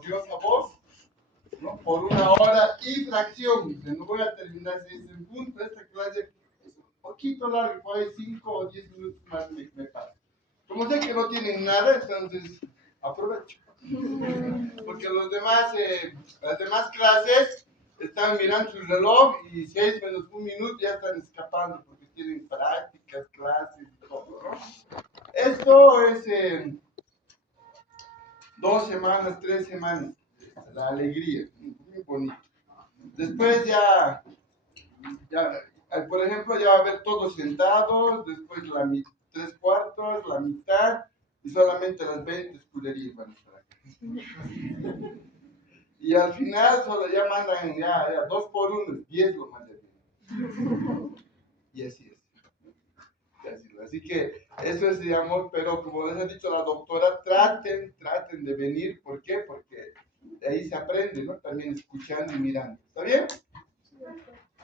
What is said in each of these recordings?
gloriosa voz, ¿no? Por 1 hora y fracción. Dice, no voy a terminar 6 en punto. Esta clase es un poquito larga, por ahí 5 o 10 minutos más me pasa. Como sé que no tienen nada, entonces aprovecho. Porque las demás clases están mirando su reloj y 6 menos 1 minuto ya están escapando porque tienen prácticas, clases y todo, ¿no? Esto es 2 semanas, 3 semanas, la alegría, muy bonito. Después ya, por ejemplo, ya va a haber todos sentados, después 3/4, la mitad, y solamente las 20 escuderías van a estar acá. Y al final solo ya mandan ya 2 por 1, 10 lo mandan. Y así es. Así que eso es de amor, pero como les ha dicho la doctora, traten de venir. ¿Por qué? Porque de ahí se aprende, ¿no? También escuchando y mirando. ¿Está bien?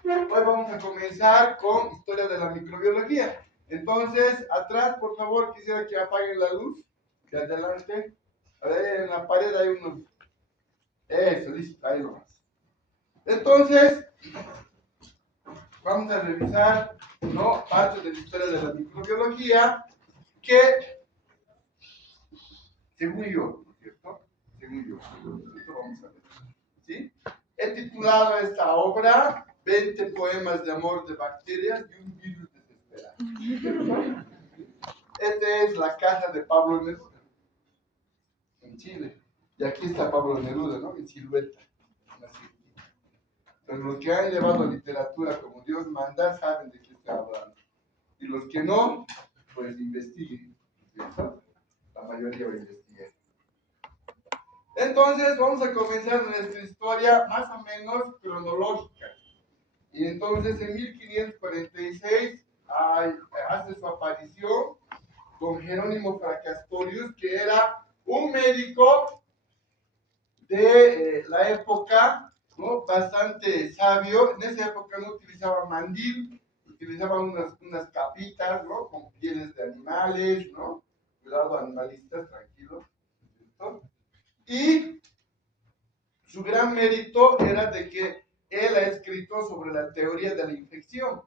Hoy vamos a comenzar con historia de la microbiología. Entonces, atrás, por favor, quisiera que apaguen la luz. De adelante. A ver, en la pared hay unos. Eso, listo, ahí nomás. Entonces, vamos a revisar, ¿no? Parte de la historia de la microbiología que, según yo, ¿no es cierto? Según yo, esto vamos a ver, ¿sí? He titulado esta obra 20 poemas de amor de bacterias y un virus desesperado. Esta es la casa de Pablo Neruda, en Chile. Y aquí está Pablo Neruda, ¿no? En silueta. Entonces, los que han llevado literatura como Dios manda saben de qué estoy hablando. Y los que no, pues investiguen, ¿cierto? La mayoría va a investigar. Entonces, vamos a comenzar nuestra historia más o menos cronológica. Y entonces, en 1546, hace su aparición don Jerónimo Fracastorius, que era un médico de la época, ¿no? Bastante sabio. En esa época no utilizaba mandil, utilizaban unas capitas, ¿no? Con pieles de animales, ¿no? Cuidado, animalistas, tranquilos, ¿cierto? Y su gran mérito era de que él ha escrito sobre la teoría de la infección.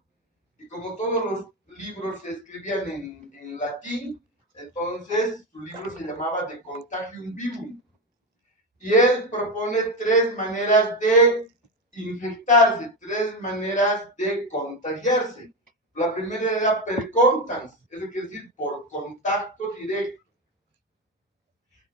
Y como todos los libros se escribían en latín, entonces su libro se llamaba De Contagium Vivum. Y él propone 3 maneras de infectarse, 3 maneras de contagiarse. La primera era per contans, eso quiere decir por contacto directo.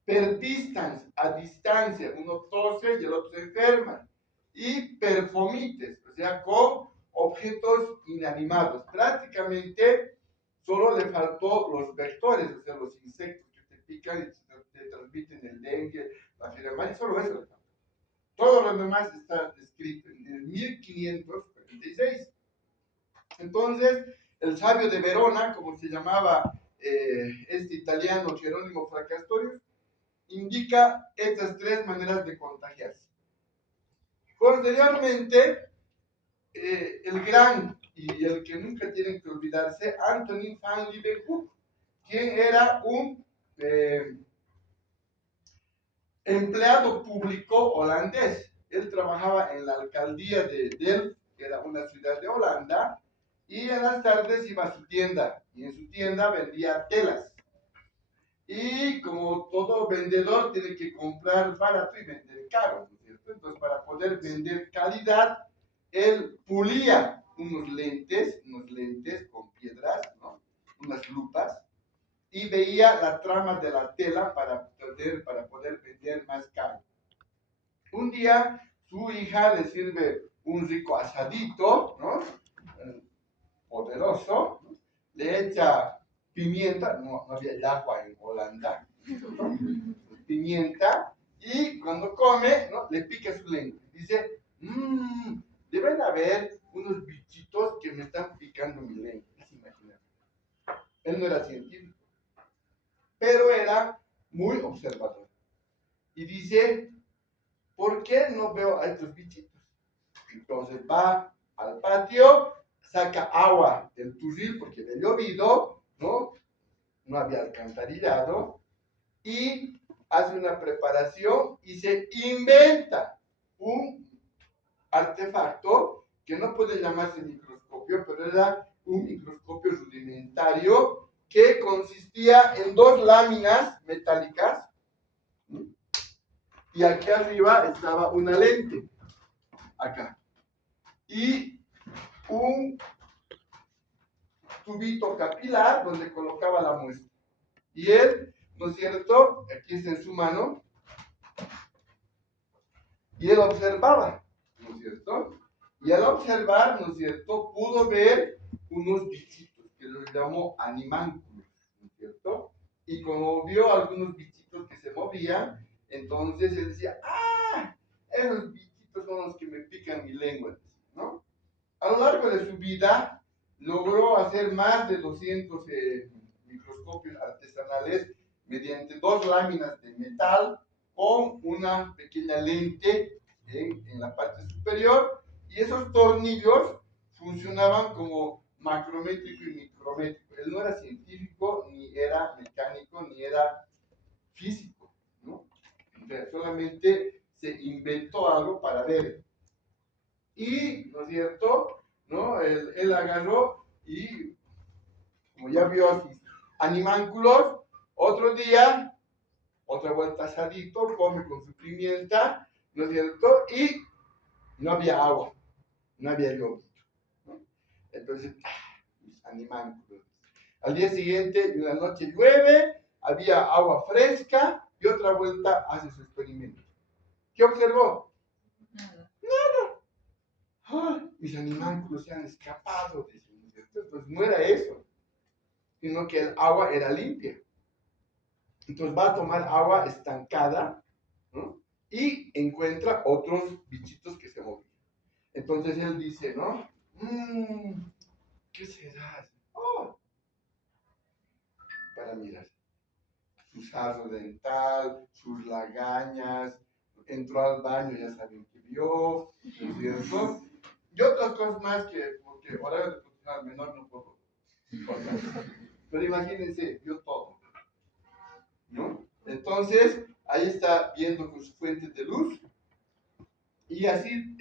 Per distans, a distancia, uno tose y el otro se enferma. Y per fomites, o sea, con objetos inanimados. Prácticamente solo le faltó los vectores, o sea, los insectos que te pican y te transmiten el dengue, la fiebre amarilla, solo eso le faltó. Todo lo demás está escrito en el 1546. Entonces, el sabio de Verona, como se llamaba este italiano Jerónimo Fracastorius, indica estas 3 maneras de contagiarse. Posteriormente, el gran y el que nunca tienen que olvidarse, Antonin van Leeuwenhoek, quien era un empleado público holandés. Él trabajaba en la alcaldía de Delft, que era una ciudad de Holanda, y en las tardes iba a su tienda, y en su tienda vendía telas. Y como todo vendedor tiene que comprar barato y vender caro, ¿no es cierto? Entonces, para poder vender calidad, él pulía unos lentes con piedras, ¿no? Unas lupas, y veía la trama de la tela para poder vender más caro. Un día, su hija le sirve un rico asadito, ¿no? Poderoso, ¿no? Le echa pimienta, no había el agua en Holanda, pimienta, y cuando come, ¿no? Le pica su lengua. Dice, deben haber unos bichitos que me están picando mi lengua. Él no era científico, pero era muy observador. Y dice, ¿por qué no veo a estos bichitos? Entonces va al patio, saca agua del turril porque había llovido, ¿no? No había alcantarillado, y hace una preparación y se inventa un artefacto que no puede llamarse microscopio, pero era un microscopio rudimentario que consistía en dos láminas metálicas, y aquí arriba estaba una lente, acá, y un tubito capilar donde colocaba la muestra. Y él, ¿no es cierto? Aquí está en su mano, y él observaba, ¿no es cierto? Y al observar, ¿no es cierto?, pudo ver unos bichitos que los llamó animánculos, ¿no es cierto? Y como vio algunos bichitos que se movían, entonces él decía, ¡ah! Esos bichitos son los que me pican mi lengua, ¿no? A lo largo de su vida, logró hacer más de 200 microscopios artesanales mediante dos láminas de metal con una pequeña lente en la parte superior, y esos tornillos funcionaban como macrométrico y micrométrico. Él no era científico, ni era mecánico, ni era físico, ¿no? Entonces, solamente se inventó algo para ver. Y, ¿no es cierto?, ¿no? Él agarró y, como ya vio sus animánculos, otro día, otra vuelta asadito, come con su pimienta, ¿no es cierto? Y no había agua, no había yogurt, ¿no? Entonces, mis animánculos. Al día siguiente, una noche llueve, había agua fresca, y otra vuelta hace su experimento. ¿Qué observó? Nada. Mis animánculos se han escapado, ¿no es cierto? Pues no era eso, sino que el agua era limpia. Entonces va a tomar agua estancada, ¿no? Y encuentra otros bichitos que se movían. Entonces él dice, ¿no? ¿Qué será? Oh, para mirar. Su sarro dental, sus lagañas, entró al baño, ya saben que vio, ¿no es cierto? Y otras cosas más que, porque horario de profesional menor no puedo contar. Pero imagínense, vio todo, ¿no? Entonces, ahí está viendo con su fuente de luz, y así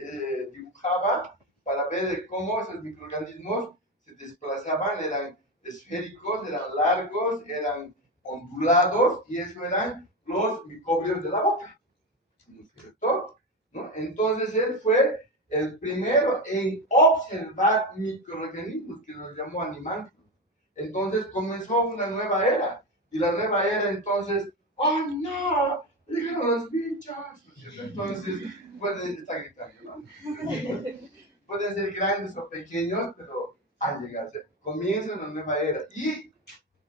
dibujaba para ver cómo esos microorganismos se desplazaban, eran esféricos, eran largos, eran ondulados, y eso eran los microbios de la boca, ¿no es cierto? ¿No? Entonces él fue el primero en observar microorganismos, que los llamó animánculos. Entonces comenzó una nueva era, y la nueva era entonces, ¡oh no! ¡Llegaron los bichos! Entonces pueden estar gritando, ¿no? Pueden ser grandes o pequeños, pero al llegar, comienza una nueva era. Y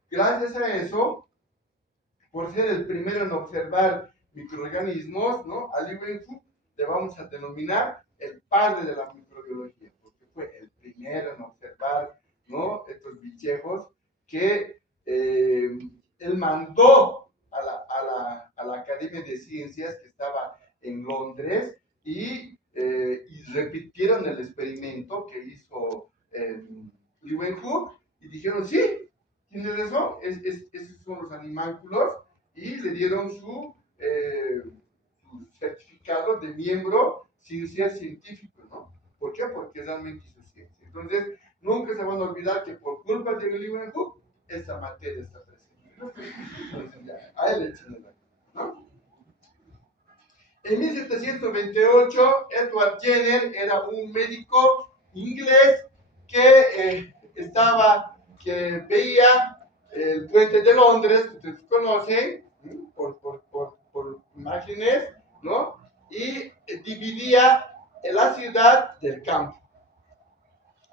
gracias a eso, por ser el primero en observar microorganismos, ¿no?, a Li Wenfu le vamos a denominar el padre de la microbiología, porque fue el primero en observar, ¿no?, estos bichejos que él mandó a la Academia de Ciencias que estaba en Londres, y repitieron el experimento que hizo Li Wenfu, y dijeron, sí, tienes razón, esos son los animánculos, y le dieron su certificado de miembro sin ser científico, ¿no? ¿Por qué? Porque realmente hizo ciencia. Entonces, nunca se van a olvidar que por culpa de Li Wenfu, esta materia está presente, ¿no? Entonces, ya, a él le echan el, ¿no? En 1728, Edward Jenner era un médico inglés que que veía el puente de Londres, que ustedes conocen, por imágenes, ¿no? Y dividía la ciudad del campo.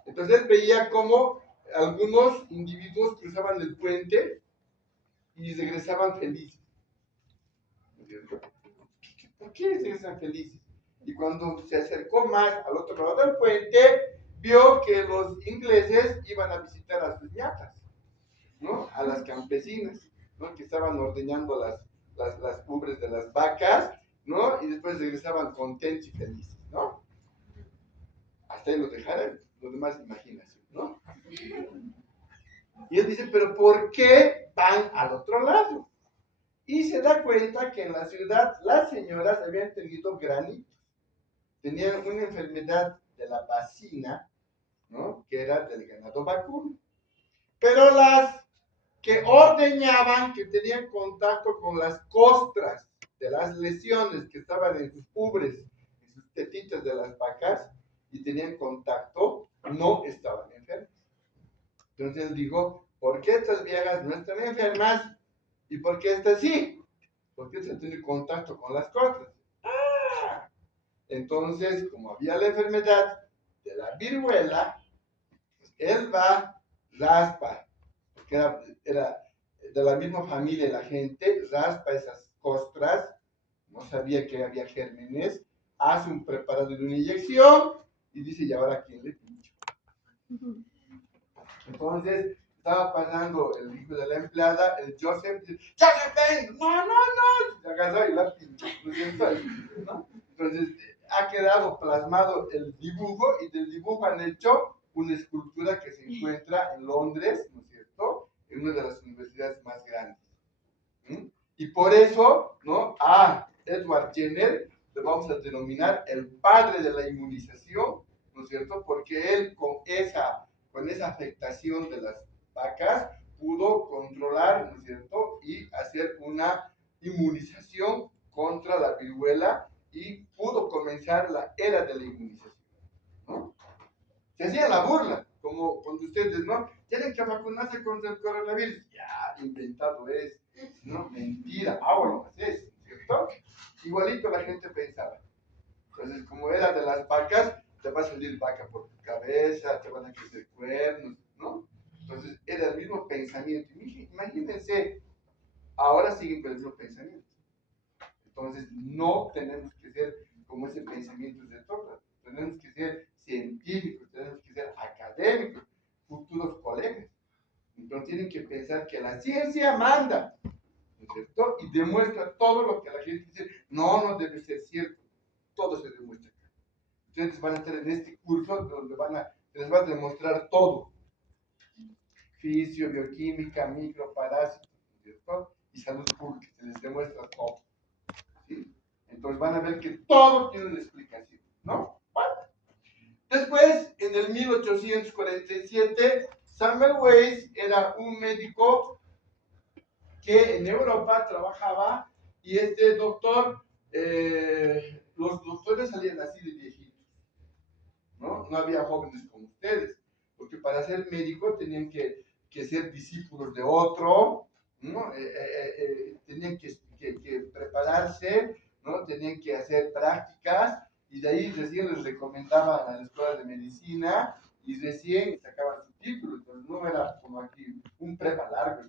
Entonces veía cómo algunos individuos cruzaban el puente y regresaban felices. ¿Por qué regresan felices? Y cuando se acercó más al otro lado del puente, vio que los ingleses iban a visitar a sus ñatas, ¿no? A las campesinas, ¿no?, que estaban ordeñando las ubres de las vacas, ¿no? Y después regresaban contentos y felices, ¿no? Hasta ahí lo dejaron, los demás imaginación, ¿no? Y él dice, pero ¿por qué van al otro lado? y se da cuenta que en la ciudad las señoras habían tenido granitos, tenían una enfermedad de la vacina, ¿no? Que era del ganado vacuno. Pero las que ordeñaban, que tenían contacto con las costras de las lesiones que estaban en sus ubres, en sus tetitas de las vacas, y tenían contacto, no estaban enfermas. Entonces él dijo, ¿por qué estas viejas no están enfermas? ¿Y por qué estas sí? Porque se tiene contacto con las costras. ¡Ah! Entonces, como había la enfermedad de la viruela, él va, raspa, porque era de la misma familia la gente, raspa esas costras, no sabía que había gérmenes, hace un preparado de una inyección y dice, ¿y ahora quién le pincho? Entonces, estaba pasando el hijo de la empleada, el Joseph, dice, ¡Joseph, no! Se agarró y la pinchó, ¿no? Entonces, ha quedado plasmado el dibujo y del dibujo han hecho una escultura que se encuentra en Londres, ¿no es cierto? En una de las universidades más grandes. ¿Mm? Y por eso, ¿no? A Edward Jenner le vamos a denominar el padre de la inmunización, ¿no es cierto? Porque él con esa afectación de las vacas pudo controlar, ¿no es cierto? Y hacer una inmunización contra la viruela y pudo comenzar la era de la inmunización, ¿no? Se hacía la burla, como cuando ustedes, ¿no? Tienen que vacunarse contra el coronavirus. Ya, inventado es, ¿no? Mentira, ahora no es, ¿cierto? Igualito la gente pensaba. Entonces, como era de las vacas, te va a salir vaca por tu cabeza, te van a crecer cuernos, ¿no? Entonces, era el mismo pensamiento. Imagínense, ahora siguen con el mismo pensamiento. Entonces, no tenemos que ser como ese pensamiento de todas. Tenemos que ser científicos, tenemos que ser académicos, futuros colegas. Entonces, tienen que pensar que la ciencia manda, ¿no es cierto? Y demuestra todo lo que la gente dice. No, no debe ser cierto. Todo se demuestra. Ustedes van a estar en este curso donde les va a demostrar todo. Fisio, bioquímica, microparásitos, ¿no es cierto? Y salud pública, se les demuestra todo. ¿Sí? Entonces van a ver que todo tiene una explicación, ¿no? Bueno. Después, en el 1847, Samuel Weiss era un médico que en Europa trabajaba y este doctor, los doctores salían así de viejitos, ¿no? No había jóvenes como ustedes, porque para ser médico tenían que ser discípulos de otro, ¿no? Tenían que prepararse, ¿no? Tenían que hacer prácticas y de ahí recién les recomendaban a la escuela de medicina y recién sacaban su título, entonces no era como aquí un prepa largo,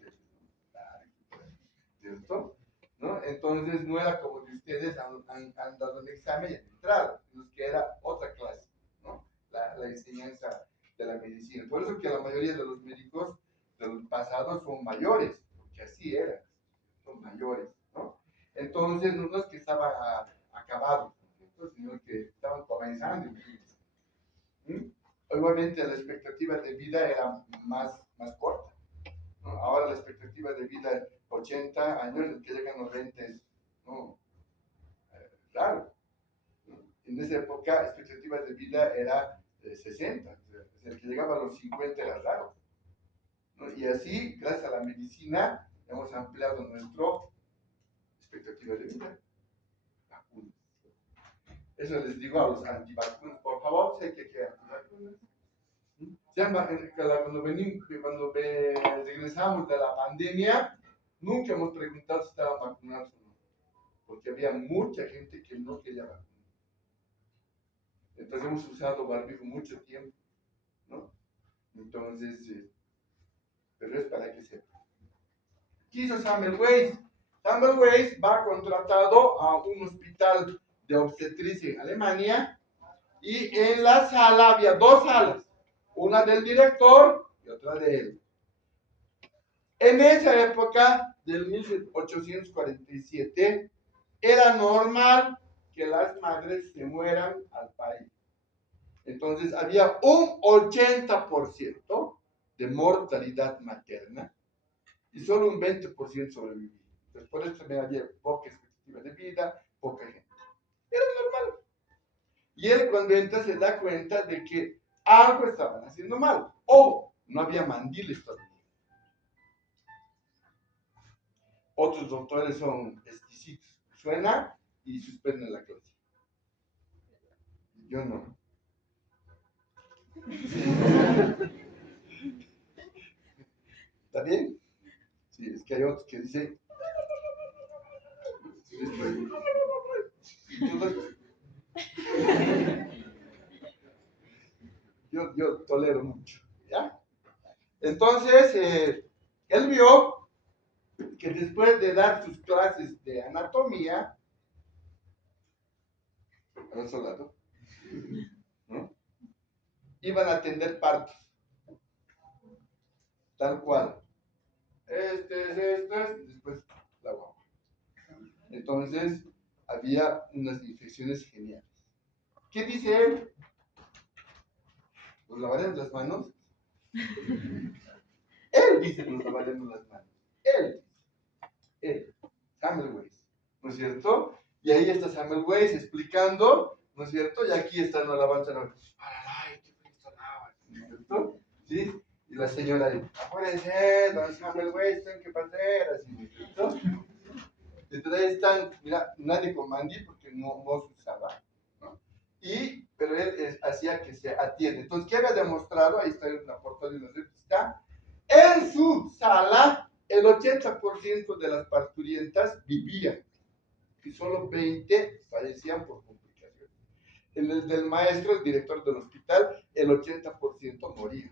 ¿cierto? ¿No? Entonces no era como de ustedes han dado el examen y han entrado, sino que era otra clase, ¿no? La enseñanza de la medicina. Por eso que la mayoría de los médicos del pasado son mayores, porque así eran, son mayores, ¿no? Entonces no es que estaban acabados, ¿no? Sino que estaban comenzando. ¿Mm? Obviamente la expectativa de vida era más corta, ¿no? Ahora la expectativa de vida es 80 años, el que llegan 90 es, no, raro. ¿No? En esa época la expectativa de vida era 60, o sea, el que llegaba a los 50 era raro, ¿no? Y así, gracias a la medicina, hemos ampliado nuestra expectativa de vida. Vacunas. Eso les digo a los antivacunas, por favor, sé que hay antivacunas. Cuando regresamos de la pandemia, nunca hemos preguntado si estaban vacunados o no, porque había mucha gente que no quería vacunar. Entonces hemos usado barbijo mucho tiempo, ¿no? Entonces, pero es para que sepa. ¿Qué hizo Samuel Weiss? Samuel Weiss va contratado a un hospital de obstetricia en Alemania y en la sala había dos salas, una del director y otra de él. En esa época del 1847 era normal que las madres se mueran al parir. Entonces había un 80% de mortalidad materna y solo un 20% sobrevivía. Entonces, por eso también había poca expectativa de vida, poca gente. Era normal. Y él cuando entra se da cuenta de que algo estaban haciendo mal. O no había mandiles todavía. Otros doctores son exquisitos. Suena y suspenden la clase. Yo no. ¿Está bien? Sí, es que hay otros que dicen. Yo tolero mucho. ¿Ya? Entonces, él vio que después de dar sus clases de anatomía, al otro lado, ¿no? Iban a atender partos. Tal cual. Esto es, después la guagua. Entonces, había unas infecciones geniales. ¿Qué dice él? ¿Nos lavaremos las manos? Él dice que nos lavaremos las manos. Él, Semmelweis, ¿no es cierto? Y ahí está Semmelweis explicando, ¿no es cierto? Y aquí está la alabanza, ¿no? ¡Ay, qué bonito lava! ¿No es cierto? ¿Sí? Y la señora ahí, acuérdense, don Semmelweis, tienen que pasar así, ¿no es cierto? Entonces ahí están, mira, nadie con mandil porque no se usaba, ¿no? Pero él hacía que se atiende. Entonces, ¿qué había demostrado? Ahí está en la portada de la revista. En su sala, el 80% de las parturientas vivían y solo 20 fallecían por complicaciones. En el del maestro, el director del hospital, el 80% moría.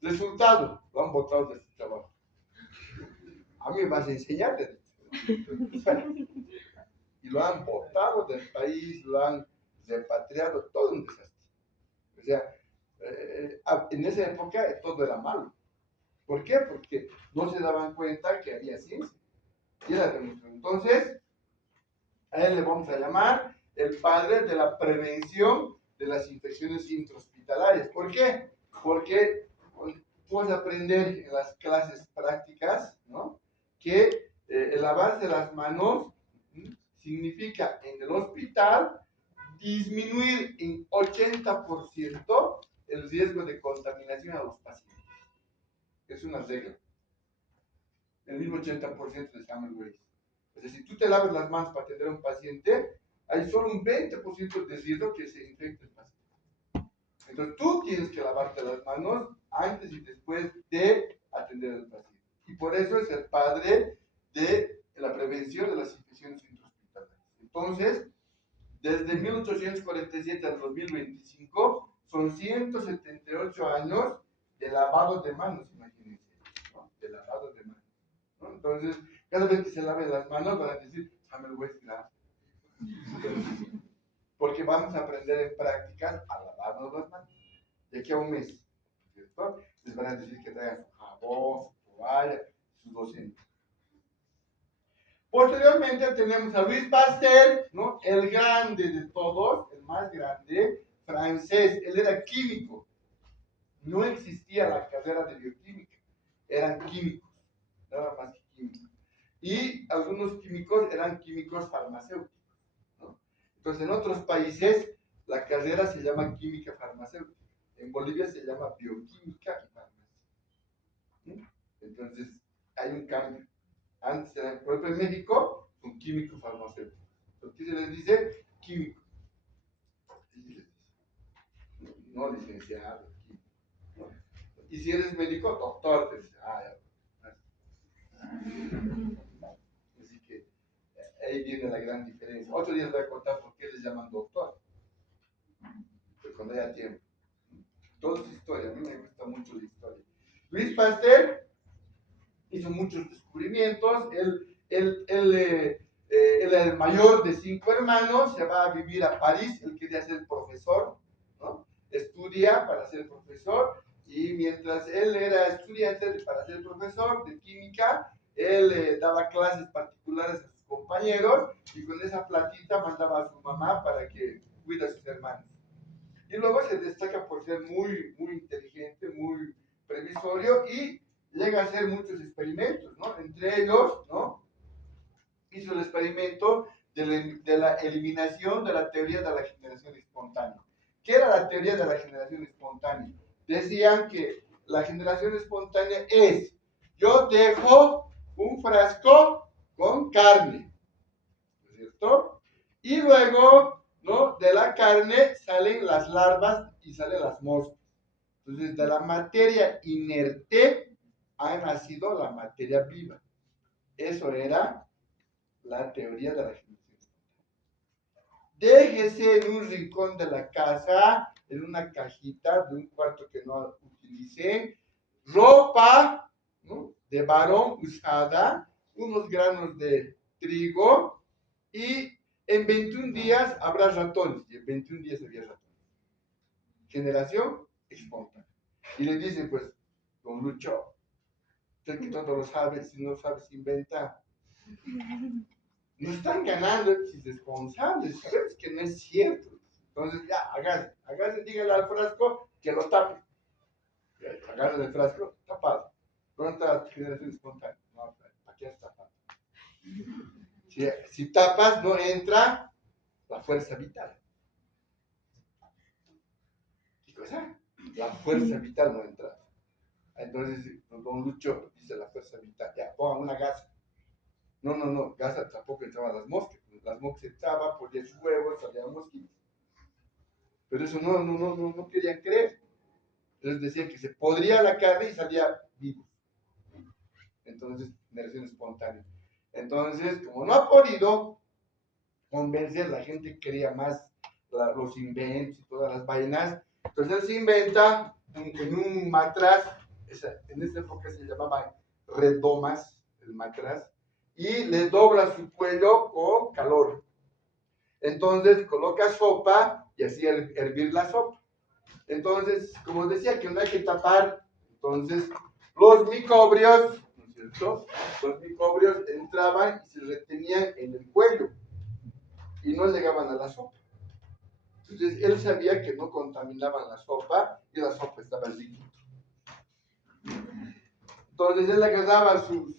Resultado, lo han botado de su trabajo. A mí me vas a enseñar de y lo han botado del país, lo han repatriado, todo un desastre. O sea, en esa época todo era malo. ¿Por qué? Porque no se daban cuenta que había ciencia. Y era demostrado. Entonces, a él le vamos a llamar el padre de la prevención de las infecciones intrahospitalarias. ¿Por qué? Porque puedes aprender en las clases prácticas, ¿no? Que el lavarse las manos significa en el hospital disminuir en 80% el riesgo de contaminación a los pacientes. Es una regla. El mismo 80% de Semmelweis. Es decir, si tú te lavas las manos para atender a un paciente, hay solo un 20% de riesgo que se infecte el paciente. Entonces tú tienes que lavarte las manos antes y después de atender al paciente. Y por eso es el padre de la prevención de las infecciones intrahospitalarias. Entonces, desde 1847 al 2025 son 178 años de lavado de manos, imagínense, ¿no? De lavado de manos, ¿no? Entonces, cada vez que se laven las manos van a decir, Semmelweis, gracias. Porque vamos a aprender en prácticas a lavarnos las manos. De aquí a un mes, ¿cierto? Les van a decir que traigan su jabón, su toalla, su docente. Posteriormente tenemos a Louis Pasteur, ¿no? El grande de todos, el más grande, francés. Él era químico. No existía la carrera de bioquímica. Eran químicos, nada más que químicos. Y algunos químicos eran químicos farmacéuticos, ¿no? Entonces, en otros países la carrera se llama química farmacéutica. En Bolivia se llama bioquímica y farmacia, ¿no? Entonces, hay un cambio. Antes era, por ejemplo, en México, un químico farmacéutico. Entonces se les dice químico. No licenciado, químico, ¿no? Y si eres médico, doctor, te dice, así que ahí viene la gran diferencia. Otro día les voy a contar por qué les llaman doctor. Pues cuando haya tiempo. Toda su historia, a mí me gusta mucho la historia. Louis Pasteur hizo muchos descubrimientos. Él era el mayor de 5 hermanos, se va a vivir a París, él quería ser profesor, ¿no? Estudia para ser profesor y mientras él era estudiante para ser profesor de química, él daba clases particulares a sus compañeros y con esa platita mandaba a su mamá para que cuide a sus hermanos. Y luego se destaca por ser muy inteligente, muy previsorio y llega a hacer muchos experimentos, ¿no? Entre ellos, ¿no? hizo el experimento de la eliminación de la teoría de la generación espontánea. ¿Qué era la teoría de la generación espontánea? Decían que la generación espontánea es, yo dejo un frasco con carne, ¿no es cierto? Y luego, ¿no? De la carne salen las larvas y salen las moscas. Entonces, de la materia inerte ha nacido la materia viva. Eso era la teoría de la generación. Déjese en un rincón de la casa, en una cajita de un cuarto que no utilicé, ropa, ¿no?, de varón usada, unos granos de trigo, y en 21 días habrá ratones. Y en 21 días había ratones. Generación espontánea. Y le dicen, pues, don Lucho, usted que todo lo sabe, si no sabes inventar. Nos están ganando estos responsables, sabes que no es cierto. Entonces, ya, hágase, dígale al frasco que lo tape. Agarren el frasco, tapado. ¿Dónde está la generación espontánea? No, aquí está tapado. Si tapas, no entra la fuerza vital. ¿Qué cosa? La fuerza vital no entra. Entonces, don Lucho dice la fuerza vital, ya, pongan una gasa. No, gasa tampoco entraban las moscas. Las moscas entraban, ponían sus huevos, salían mosquitos. Pero eso no querían creer. Entonces decían que se podría la carne y salía vivo. Entonces, generación espontánea. Entonces, como no ha podido convencer, la gente quería más los inventos y todas las vainas. Entonces él se inventa en un matraz, en esa época se llamaba redomas, el matraz, y le dobla su cuello con calor. Entonces coloca sopa y así hervir la sopa. Entonces, como decía que no hay que tapar, entonces los microbios, ¿no es cierto? Los microbios entraban y se retenían en el cuello y no llegaban a la sopa. Entonces él sabía que no contaminaban la sopa y la sopa estaba líquida. Entonces él agarraba sus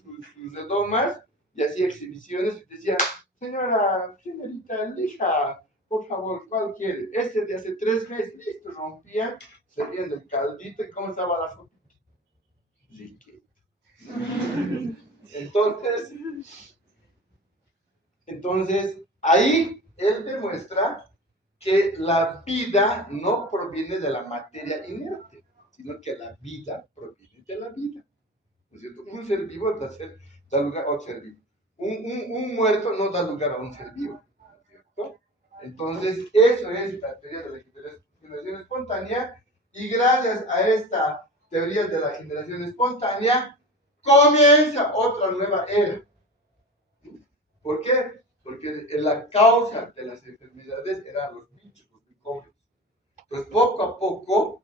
redomas y hacía exhibiciones y decía, señorita, elija, por favor, ¿cuál quiere? Este de hace 3 meses, listo, rompían, servían del caldito y cómo estaba la sopa. Líquido. Entonces, ahí él demuestra que la vida no proviene de la materia inerte, sino que la vida proviene de la vida. ¿No es cierto? Un ser vivo da lugar a otro ser vivo. Un muerto no da lugar a un ser vivo. ¿No es cierto? Entonces, eso es la teoría de la generación espontánea, y gracias a esta teoría de la generación espontánea, comienza otra nueva era. ¿Por qué? Porque la causa de las enfermedades eran los bichos, los microbios. Entonces, poco a poco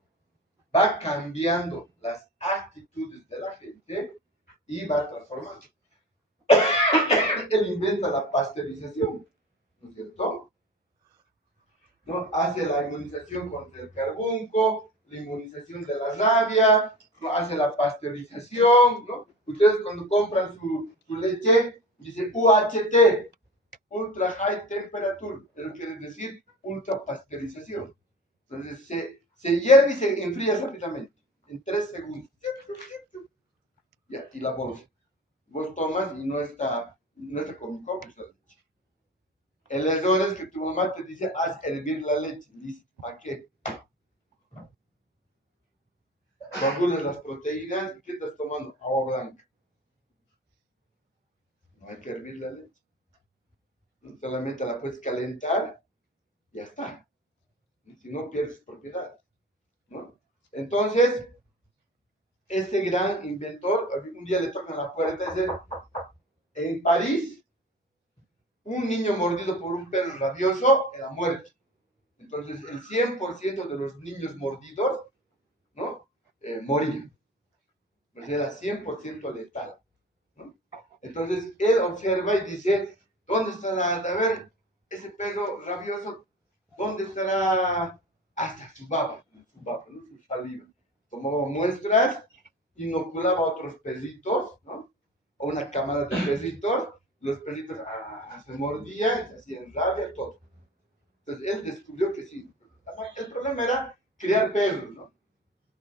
va cambiando las actitudes de la gente y va transformando. Él inventa la pasteurización, ¿no es cierto? ¿No? Hace la inmunización contra el carbunco, la inmunización de la rabia, ¿no? Hace la pasteurización, ¿no? Ustedes cuando compran su leche, dice UHT, Ultra High Temperature, pero quiere decir ultra pasteurización. Entonces se hierve y se enfría rápidamente, en 3 segundos. Ya, y la bolsa. Vos tomas y no está con mi copia esa leche. El error es que tu mamá te dice, haz hervir la leche. Dice, ¿para qué? Coagulas las proteínas y ¿qué estás tomando? Agua blanca. No hay que hervir la leche. Solamente la puedes calentar y ya está. Si no, pierdes propiedades, ¿no? Entonces, este gran inventor, un día le tocan la puerta y dice, en París, un niño mordido por un perro rabioso era muerto. Entonces, el 100% de los niños mordidos, ¿no? Morían. Pues era 100% letal, ¿no? Entonces, él observa y dice, ¿dónde estará? A ver, ese perro rabioso, ¿dónde estará? Hasta su baba, ¿no? Su saliva. Tomaba muestras, inoculaba a otros perritos, ¿no? O una camada de perritos, los perritos se mordían, se hacían rabia, todo. Entonces él descubrió que sí. El problema era criar perros, ¿no?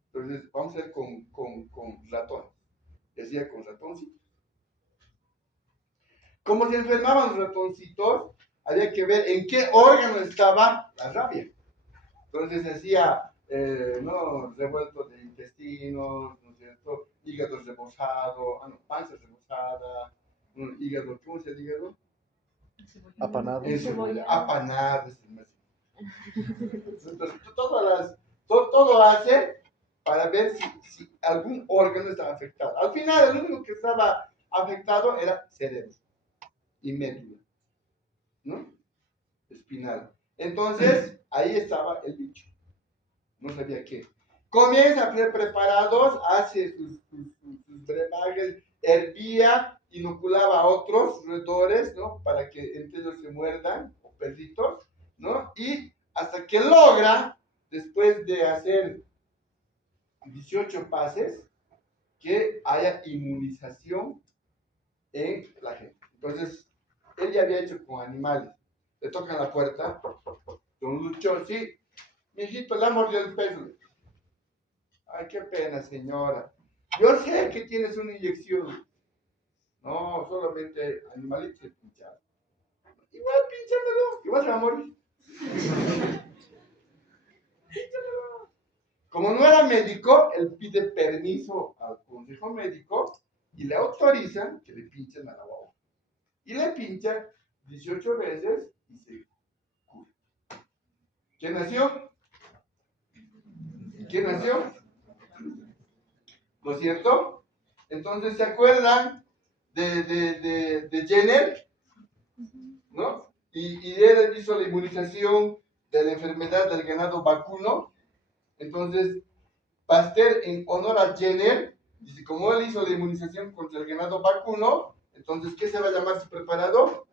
Entonces vamos a ver con ratones. Decía con ratoncitos. Como se enfermaban los ratoncitos, había que ver en qué órgano estaba la rabia. Entonces decía, no, revuelto de intestinos, ¿no es cierto? Hígado rebozado, panza rebozada, hígado, ¿cómo es el hígado? Apanado. Apanado. Entonces, todo hace para ver si algún órgano estaba afectado. Al final, el único que estaba afectado era cerebro y médula, ¿no? Espinal. Entonces, ahí estaba el bicho. No sabía qué. Comienza a ser preparados, hace sus brebajes, hervía, inoculaba a otros roedores, ¿no? Para que entre ellos se muerdan, o perritos, ¿no? Y hasta que logra, después de hacer 18 pases, que haya inmunización en la gente. Entonces, él ya había hecho con animales. Le tocan la puerta, don Lucho, sí, mi hijito, le ha mordido el perro. Ay, qué pena, señora. Yo sé que tienes una inyección. No, solamente animalitos pinchados. Igual pinchámelo, que vas a morir. Como no era médico, él pide permiso al consejo médico y le autorizan que le pinchen a la guagua. Y le pinchan 18 veces y se cura. ¿Quién nació? ¿Quién nació? ¿No es cierto? Entonces, ¿se acuerdan de Jenner? ¿No? Y él hizo la inmunización de la enfermedad del ganado vacuno. Entonces, Pasteur, en honor a Jenner, dice, como él hizo la inmunización contra el ganado vacuno, entonces, ¿qué se va a llamar su preparado?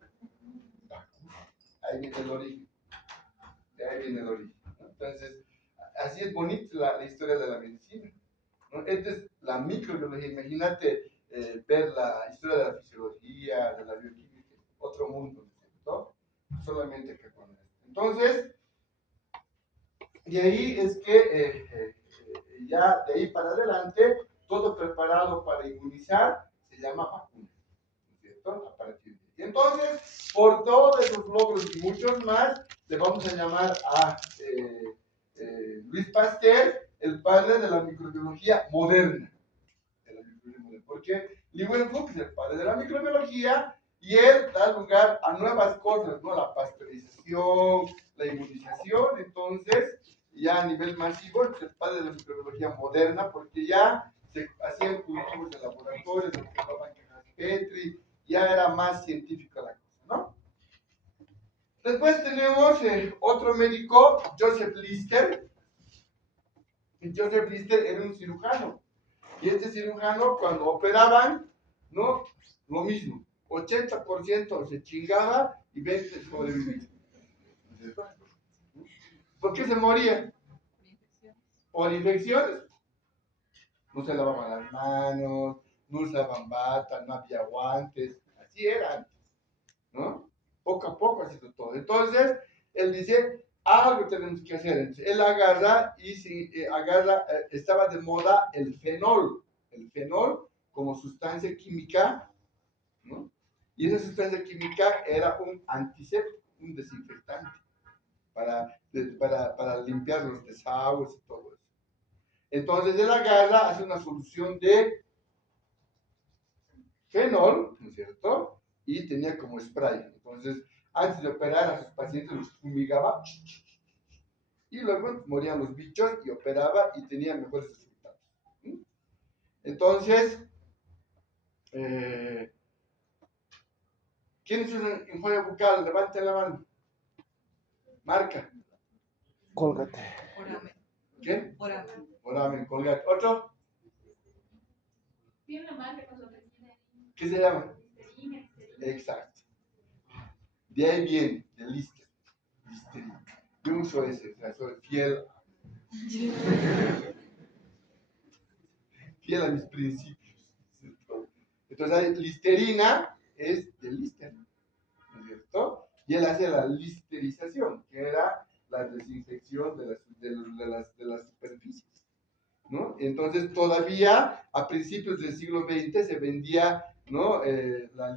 Vacuno. Ahí viene el origen. Ahí viene el origen, ¿no? Entonces, así es bonita la historia de la medicina, ¿no? Esta es la microbiología. Imagínate ver la historia de la fisiología, de la bioquímica, otro mundo, ¿no? Solamente que con esto. Entonces, de ahí es que ya de ahí para adelante, todo preparado para inmunizar se llama vacuna, ¿no es cierto? A partir de ahí. Entonces, por todos esos logros y muchos más, le vamos a llamar a Luis Pasteur el padre de la microbiología moderna. Porque Leeuwenhoek es el padre de la microbiología y él da lugar a nuevas cosas, ¿no? La pasteurización, la inmunización. Entonces, ya a nivel masivo, es el padre de la microbiología moderna, porque ya se hacían cultivos de laboratorio, se ocupaban cajas Petri, ya era más científica la cosa, ¿no? Después tenemos otro médico, Joseph Lister. Joseph Lister era un cirujano. Y este cirujano, cuando operaban, ¿no? Lo mismo. 80% se chingaba y 20% sobrevivía. ¿Por qué se moría? Por infecciones. No se lavaban las manos, no usaban bata, no había guantes. Así era antes, ¿no? Poco a poco ha sido todo. Entonces, él dice, algo tenemos que hacer. Entonces, él agarra y si estaba de moda el fenol. El fenol como sustancia química, ¿no? Y esa sustancia química era un antiséptico, un desinfectante, para limpiar los desagües y todo eso. Entonces él agarra, hace una solución de fenol, ¿no es cierto? Y tenía como spray. Entonces, antes de operar a sus pacientes los fumigaba y luego morían los bichos y operaba y tenía mejores resultados. Entonces, ¿quiénes usan enjuague bucal? Levanten la mano. Marca. Colgate. Oramen. ¿Qué? Oramen. Oramen, Colgate. ¿Otro? Tiene una marca con su ¿Qué se llama? Listerine. Exacto. De ahí viene, de Lister. Listerine. Yo uso ese, o sea, soy fiel a mis principios. Entonces hay listerina, es de Lister, ¿no es cierto? Y él hace la listerización, que era la desinfección de las superficies, ¿no? Entonces todavía a principios del siglo XX se vendía, ¿no? La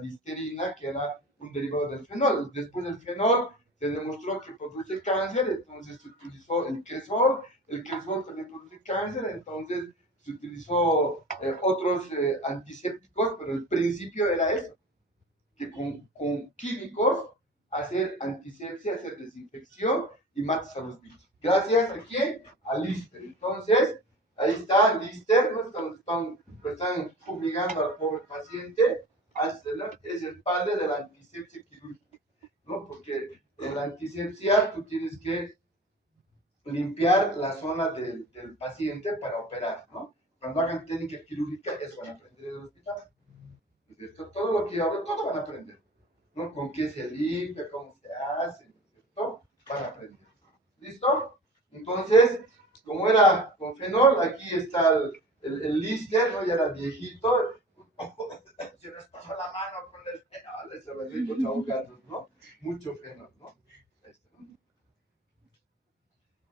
listerina, que era un derivado del fenol. Después del fenol se demostró que produce cáncer, entonces se utilizó el cresol también produce cáncer, entonces se utilizó otros antisépticos, pero el principio era eso, que con químicos hacer antisepsia, hacer desinfección y matas a los bichos. Gracias a quién? A Lister. Entonces, ahí está Lister, ¿no? Están fumigando al pobre paciente, es el padre de la antisepsia quirúrgica, ¿no? Porque en la antisepsia tú tienes que limpiar la zona del paciente para operar, ¿no? Cuando hagan técnica quirúrgica, eso van a aprender en el hospital. ¿Cierto? Todo lo que yo hablo, todo van a aprender, ¿no? Con qué se limpia, cómo se hace, ¿cierto? Van a aprender. ¿Listo? Entonces, como era con fenol, aquí está el Lister, ¿no? Ya era viejito. Se nos pasó la mano con el fenol, se los ricos ahogados, ¿no? Mucho fenol, ¿no?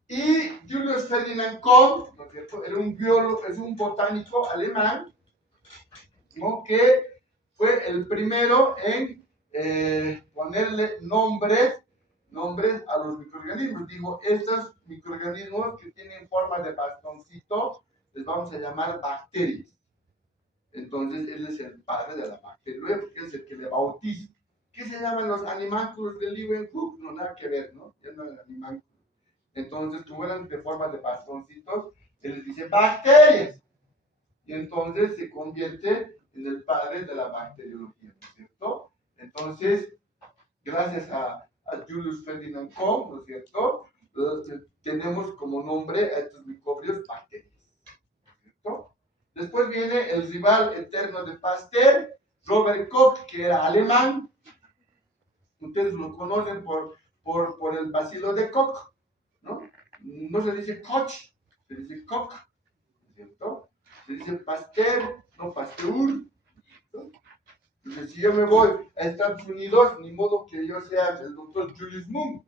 Y Julius Ferdinand Koch, ¿no es cierto? Era un biólogo, es un botánico alemán, ¿no? Que fue el primero en ponerle nombres a los microorganismos. Dijo, estos microorganismos que tienen forma de bastoncito, les vamos a llamar bacterias. Entonces, él es el padre de la bacteria, porque es el que le bautiza. ¿Qué se llaman los animánculos de Leeuwenhoek? No, nada que ver, ¿no? Ya no eran animánculos. Entonces, como eran de forma de bastoncitos, se les dice bacterias. Y entonces se convierte en el padre de la bacteriología, ¿no es cierto? Entonces, gracias a Julius Ferdinand Koch, ¿no es cierto? Tenemos como nombre a estos microbios bacterias, ¿no es cierto? Después viene el rival eterno de Pasteur, Robert Koch, que era alemán. Ustedes lo conocen por el bacilo de Koch, ¿no? No se dice Koch, se dice Koch, ¿no es cierto? Se dice Pasteur, no Pasteur. ¿No? Entonces, si yo me voy a Estados Unidos, ni modo que yo sea el doctor Julius Moon,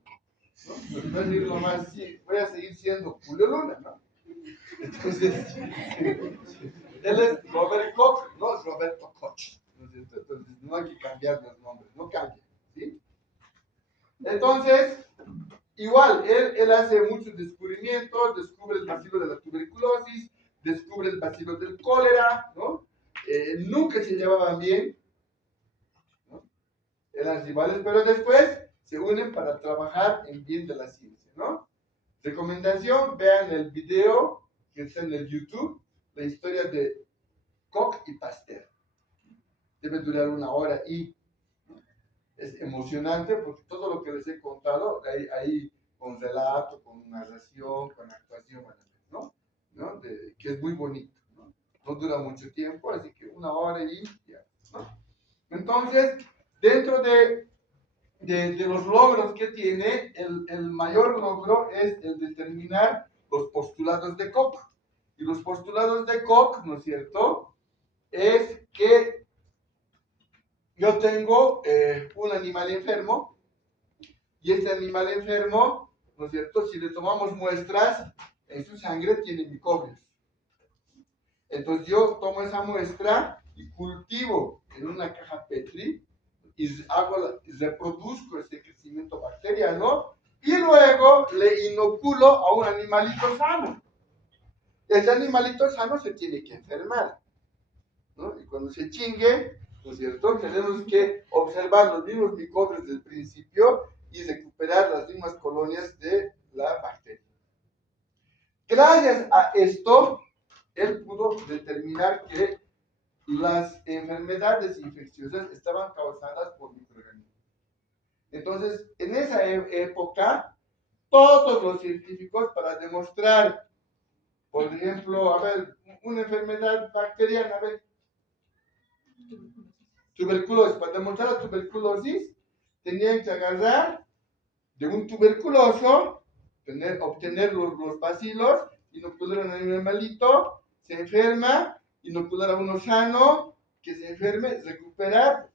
¿no? Voy a seguir nomás, sí, voy a seguir siendo Julio Luna, ¿no? Entonces, él es Robert Koch, no es Roberto Koch, ¿no es cierto? Entonces, no hay que cambiar los nombres, no cambien, ¿sí? Entonces, igual, él hace muchos descubrimientos, descubre el bacilo de la tuberculosis, descubre el bacilo del cólera, ¿no? Nunca se llevaban bien, ¿no? Eran rivales, pero después se unen para trabajar en bien de la ciencia, ¿no? Recomendación, vean el video que está en el YouTube, la historia de Koch y Pasteur. Debe durar 1 hora y es emocionante porque todo lo que les he contado, ahí con relato, con narración, con actuación, ¿no? Que es muy bonito, ¿no? No dura mucho tiempo, así que 1 hora y ya, ¿no? Entonces, dentro de los logros que tiene, el mayor logro es el determinar los postulados de Koch. Y los postulados de Koch, ¿no es cierto?, es que yo tengo un animal enfermo, y este animal enfermo, ¿no es cierto?, si le tomamos muestras, en su sangre tiene microbios. Entonces yo tomo esa muestra y cultivo en una caja Petri y reproduzco ese crecimiento bacteriano y luego le inoculo a un animalito sano. Ese animalito sano se tiene que enfermar, ¿no? Y cuando se chingue, ¿no es cierto?, tenemos que observar los mismos microbios del principio y recuperar las mismas colonias de la bacteria. Gracias a esto, él pudo determinar que las enfermedades infecciosas estaban causadas por microorganismos. Entonces, en esa época, todos los científicos, para demostrar, por ejemplo, a ver, una enfermedad bacteriana, a ver, tuberculosis, para demostrar la tuberculosis, tenían que agarrar de un tuberculoso, obtener los bacilos, inocular a un animalito, se enferma, inocular a uno sano, que se enferme, recuperar.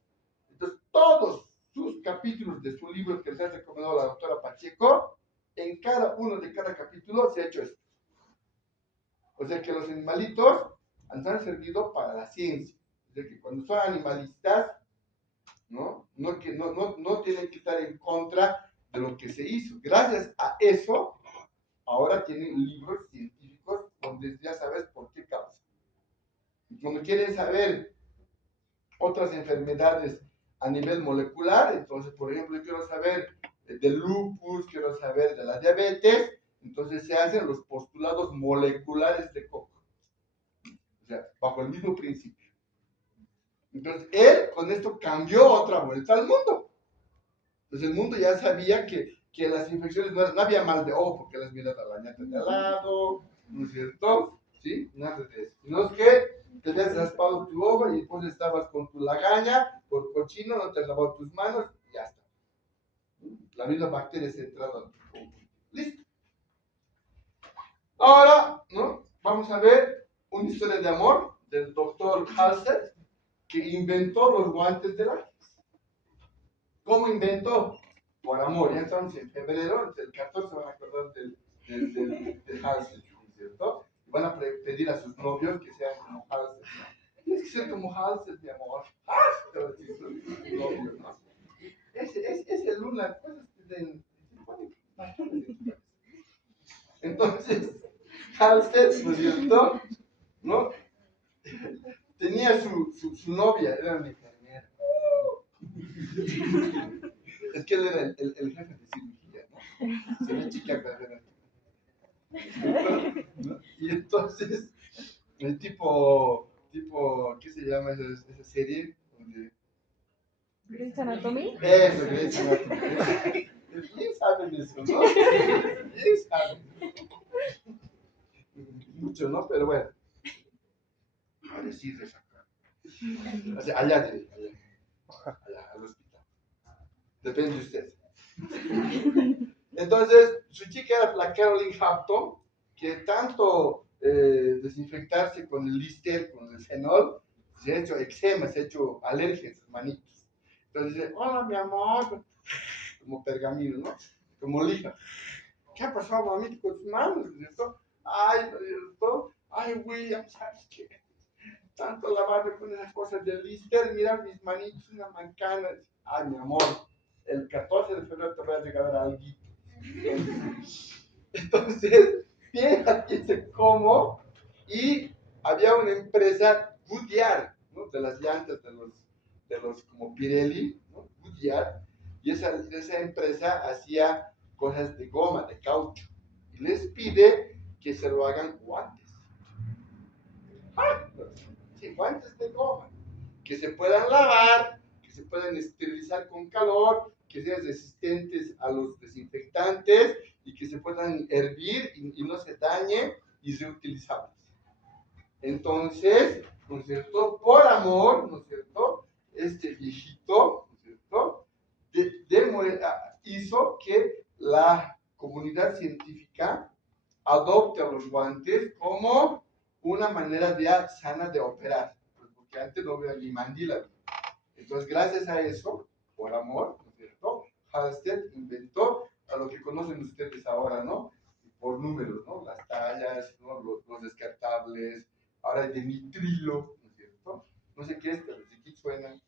Entonces, todos sus capítulos de su libro que les ha recomendado la doctora Pacheco, en cada uno de cada capítulo se ha hecho esto. O sea que los animalitos nos han servido para la ciencia. Es decir, que cuando son animalistas, ¿no? No tienen que estar en contra de lo que se hizo. Gracias a eso, ahora tienen libros científicos donde ya sabes por qué causa. Y cuando quieren saber otras enfermedades a nivel molecular, entonces, por ejemplo, yo quiero saber del lupus, quiero saber de la diabetes, entonces se hacen los postulados moleculares de Koch. O sea, bajo el mismo principio. Entonces, él con esto cambió otra vuelta al mundo. Entonces, el mundo ya sabía que las infecciones no había mal de ojo, que las miras a la ñata de al lado, ¿no es cierto? ¿Sí? Nada de eso. No es que te habías raspado tu ojo y después estabas con tu lagaña por cochino, no te has lavado tus manos y ya está. La misma bacteria se ha entrado a tu ojo. Listo. Ahora, ¿no? Vamos a ver una historia de amor del doctor Halsted, que inventó los guantes de látex. ¿Cómo inventó? Por amor. Ya estamos en febrero, el 14 van a acordar del Halsted, ¿cierto? Y van a pedir a sus novios que sean como Halsted. Tienes que ser como Halsted, mi amor. Novio, ¿no? Es el luna, cosas de... Entonces, Halsted, ¿no es cierto? ¿No? Tenía su novia, era una enfermera. Es que él era el jefe de cirugía, ¿no? Se ve chica, pero era. ¿No? Y entonces, el tipo, ¿qué se llama esa serie? ¿Grey's Anatomy? Eso, Grey's Anatomy. Bien saben eso, ¿no? Bien saben. Mucho, ¿no? Pero bueno. A decir de sacar. O sea, allá, al hospital. Depende de usted. Entonces, su chica era la Caroline Hampton, que tanto desinfectarse con el Lister, con el fenol, se ha hecho eczema, se ha hecho alergia en sus manitos. Entonces dice, hola mi amor, como pergamino, ¿no? Como lija. ¿Qué ha pasado, mamita, con tus manos? ¿Cierto? Ay, ¿cierto? Ay, William, ¿sabes qué? Tanto lavarme con esas cosas del Lister, mira mis manitos, una mancana. Ay, mi amor, el 14 de febrero te voy a regalar algo. Entonces, fíjense cómo, y había una empresa, Goodyear, ¿no? De las llantas de los como Pirelli, ¿no? Goodyear, y esa empresa hacía cosas de goma, de caucho, y les pide que se lo hagan guantes. Sí, guantes de goma, que se puedan lavar, que se puedan esterilizar con calor, que sean resistentes a los desinfectantes y que se puedan hervir y no se dañen y reutilizables. Entonces, ¿no es cierto? Por amor, ¿no es cierto? Este viejito, ¿no es cierto? Hizo que la comunidad científica adopte a los guantes como una manera sana de operar, porque antes no había ni mandíbula. Entonces, gracias a eso, por amor, ¿no es cierto? Halsted inventó a lo que conocen ustedes ahora, ¿no? Por números, ¿no? Las tallas, ¿no? Los descartables, ahora hay de nitrilo, ¿no es cierto? No sé qué es, pero si aquí suena.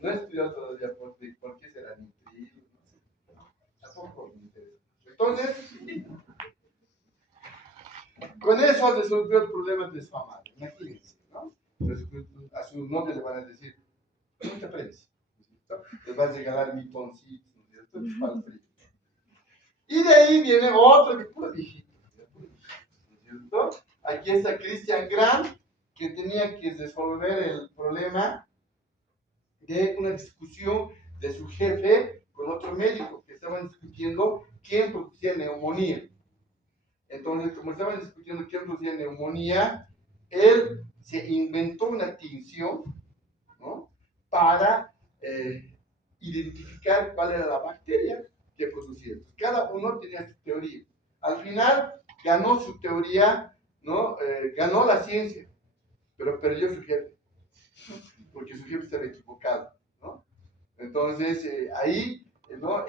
No he estudiado todavía por qué será nitrilo, no sé. Tampoco me interesa. Entonces, con eso resolvió el problema de su amante, imagínense, ¿no? Entonces, a su novia le van a decir, no te aprecies, ¿no? Les vas a regalar mitoncitos, ¿no es cierto? Para el frío. Y de ahí viene otro que puro viejito, ¿no es cierto? Aquí está Christian Grant, que tenía que resolver el problema de una discusión de su jefe con otro médico, que estaban discutiendo quién producía neumonía. Entonces, como estaban discutiendo quién producía neumonía, él se inventó una tinción, ¿no? Para identificar cuál era la bacteria que producía. Entonces, cada uno tenía su teoría. Al final ganó su teoría, ¿no? Ganó la ciencia, pero perdió su jefe, porque su jefe estaba equivocado, ¿no? Entonces, ahí, ¿no?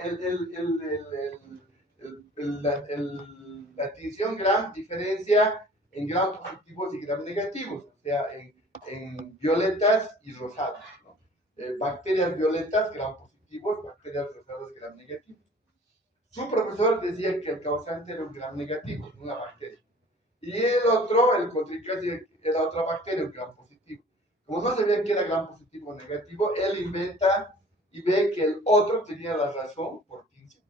La tinción gram diferencia en gram positivos y gram negativos, o sea, en violetas y rosadas, ¿no? Bacterias violetas, gram positivos, bacterias rosadas, gram negativos. Su profesor decía que el causante era un gram negativo, una bacteria. Y el otro, el contrincante, era otra bacteria, un gram positivo. Como no sabía que era gram positivo o negativo, él inventa y ve que el otro tenía la razón por tinción.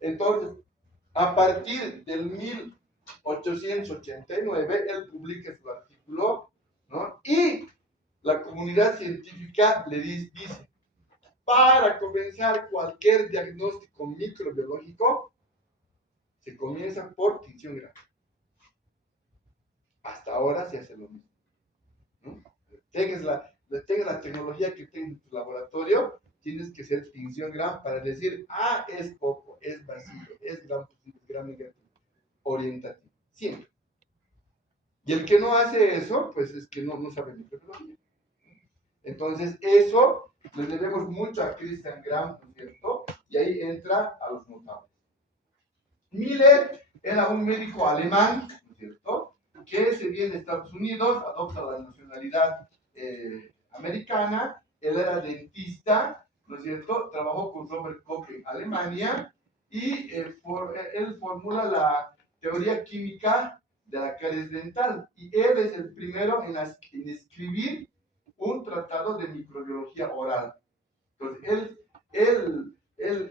Entonces, a partir del 1889, él publica su artículo, ¿no? Y la comunidad científica le dice, para comenzar cualquier diagnóstico microbiológico, se comienza por tinción gram. Hasta ahora se hace lo mismo, ¿no? Tengas la tecnología que tengas en tu laboratorio, tienes que hacer tinción gram para decir, es poco, es vacío, es gram positivo, gram negativo, orientativo, siempre. Y el que no hace eso, pues es que no sabe microbiología. Entonces, eso le debemos mucho a Christian Gram, ¿no es cierto? Y ahí entra a los notables. Miller era un médico alemán, ¿no es cierto?, que se viene a Estados Unidos, adopta la nacionalidad americana. Él era dentista, ¿no es cierto?, trabajó con Robert Koch en Alemania y él formula la teoría química de la caries dental, y él es el primero en escribir un tratado de microbiología oral. Entonces, él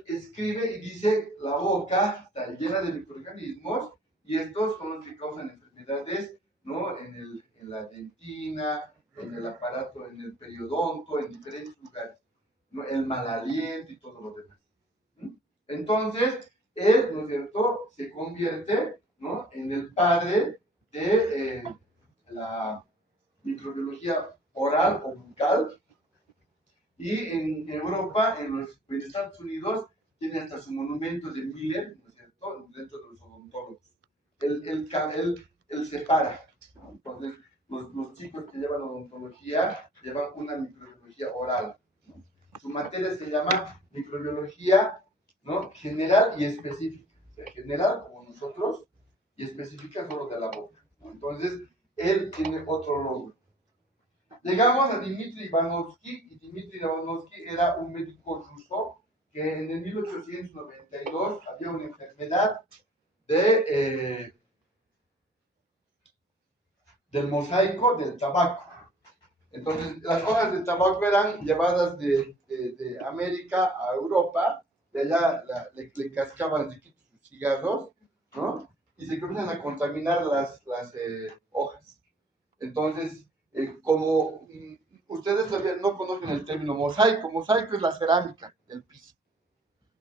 escribe y dice, la boca está llena de microorganismos y estos son los que causan enfermedades, ¿no?, en la dentina, en el aparato, en el periodonto, en diferentes lugares, ¿no?, el mal aliento y todo lo demás. Entonces, él, ¿no es cierto?, se convierte, ¿no?, en el padre de la microbiología oral o bucal. Y en Europa, en Estados Unidos, tiene hasta su monumento de Miller, ¿no es cierto?, dentro de los odontólogos. Él separa, ¿no? Entonces, los chicos que llevan odontología llevan una microbiología oral, ¿no? Su materia se llama microbiología, ¿no?, general y específica. O sea, general, como nosotros, y específica solo de la boca, ¿no? Entonces, él tiene otro logro. Llegamos a Dmitri Ivanovsky, y Dmitri Ivanovsky era un médico ruso que en el 1892 había una enfermedad del mosaico del tabaco. Entonces, las hojas de tabaco eran llevadas de América a Europa, de allá le cascaban sus cigarros, ¿no?, y se comienzan a contaminar las hojas. Entonces, como ustedes todavía no conocen el término mosaico, mosaico es la cerámica del piso.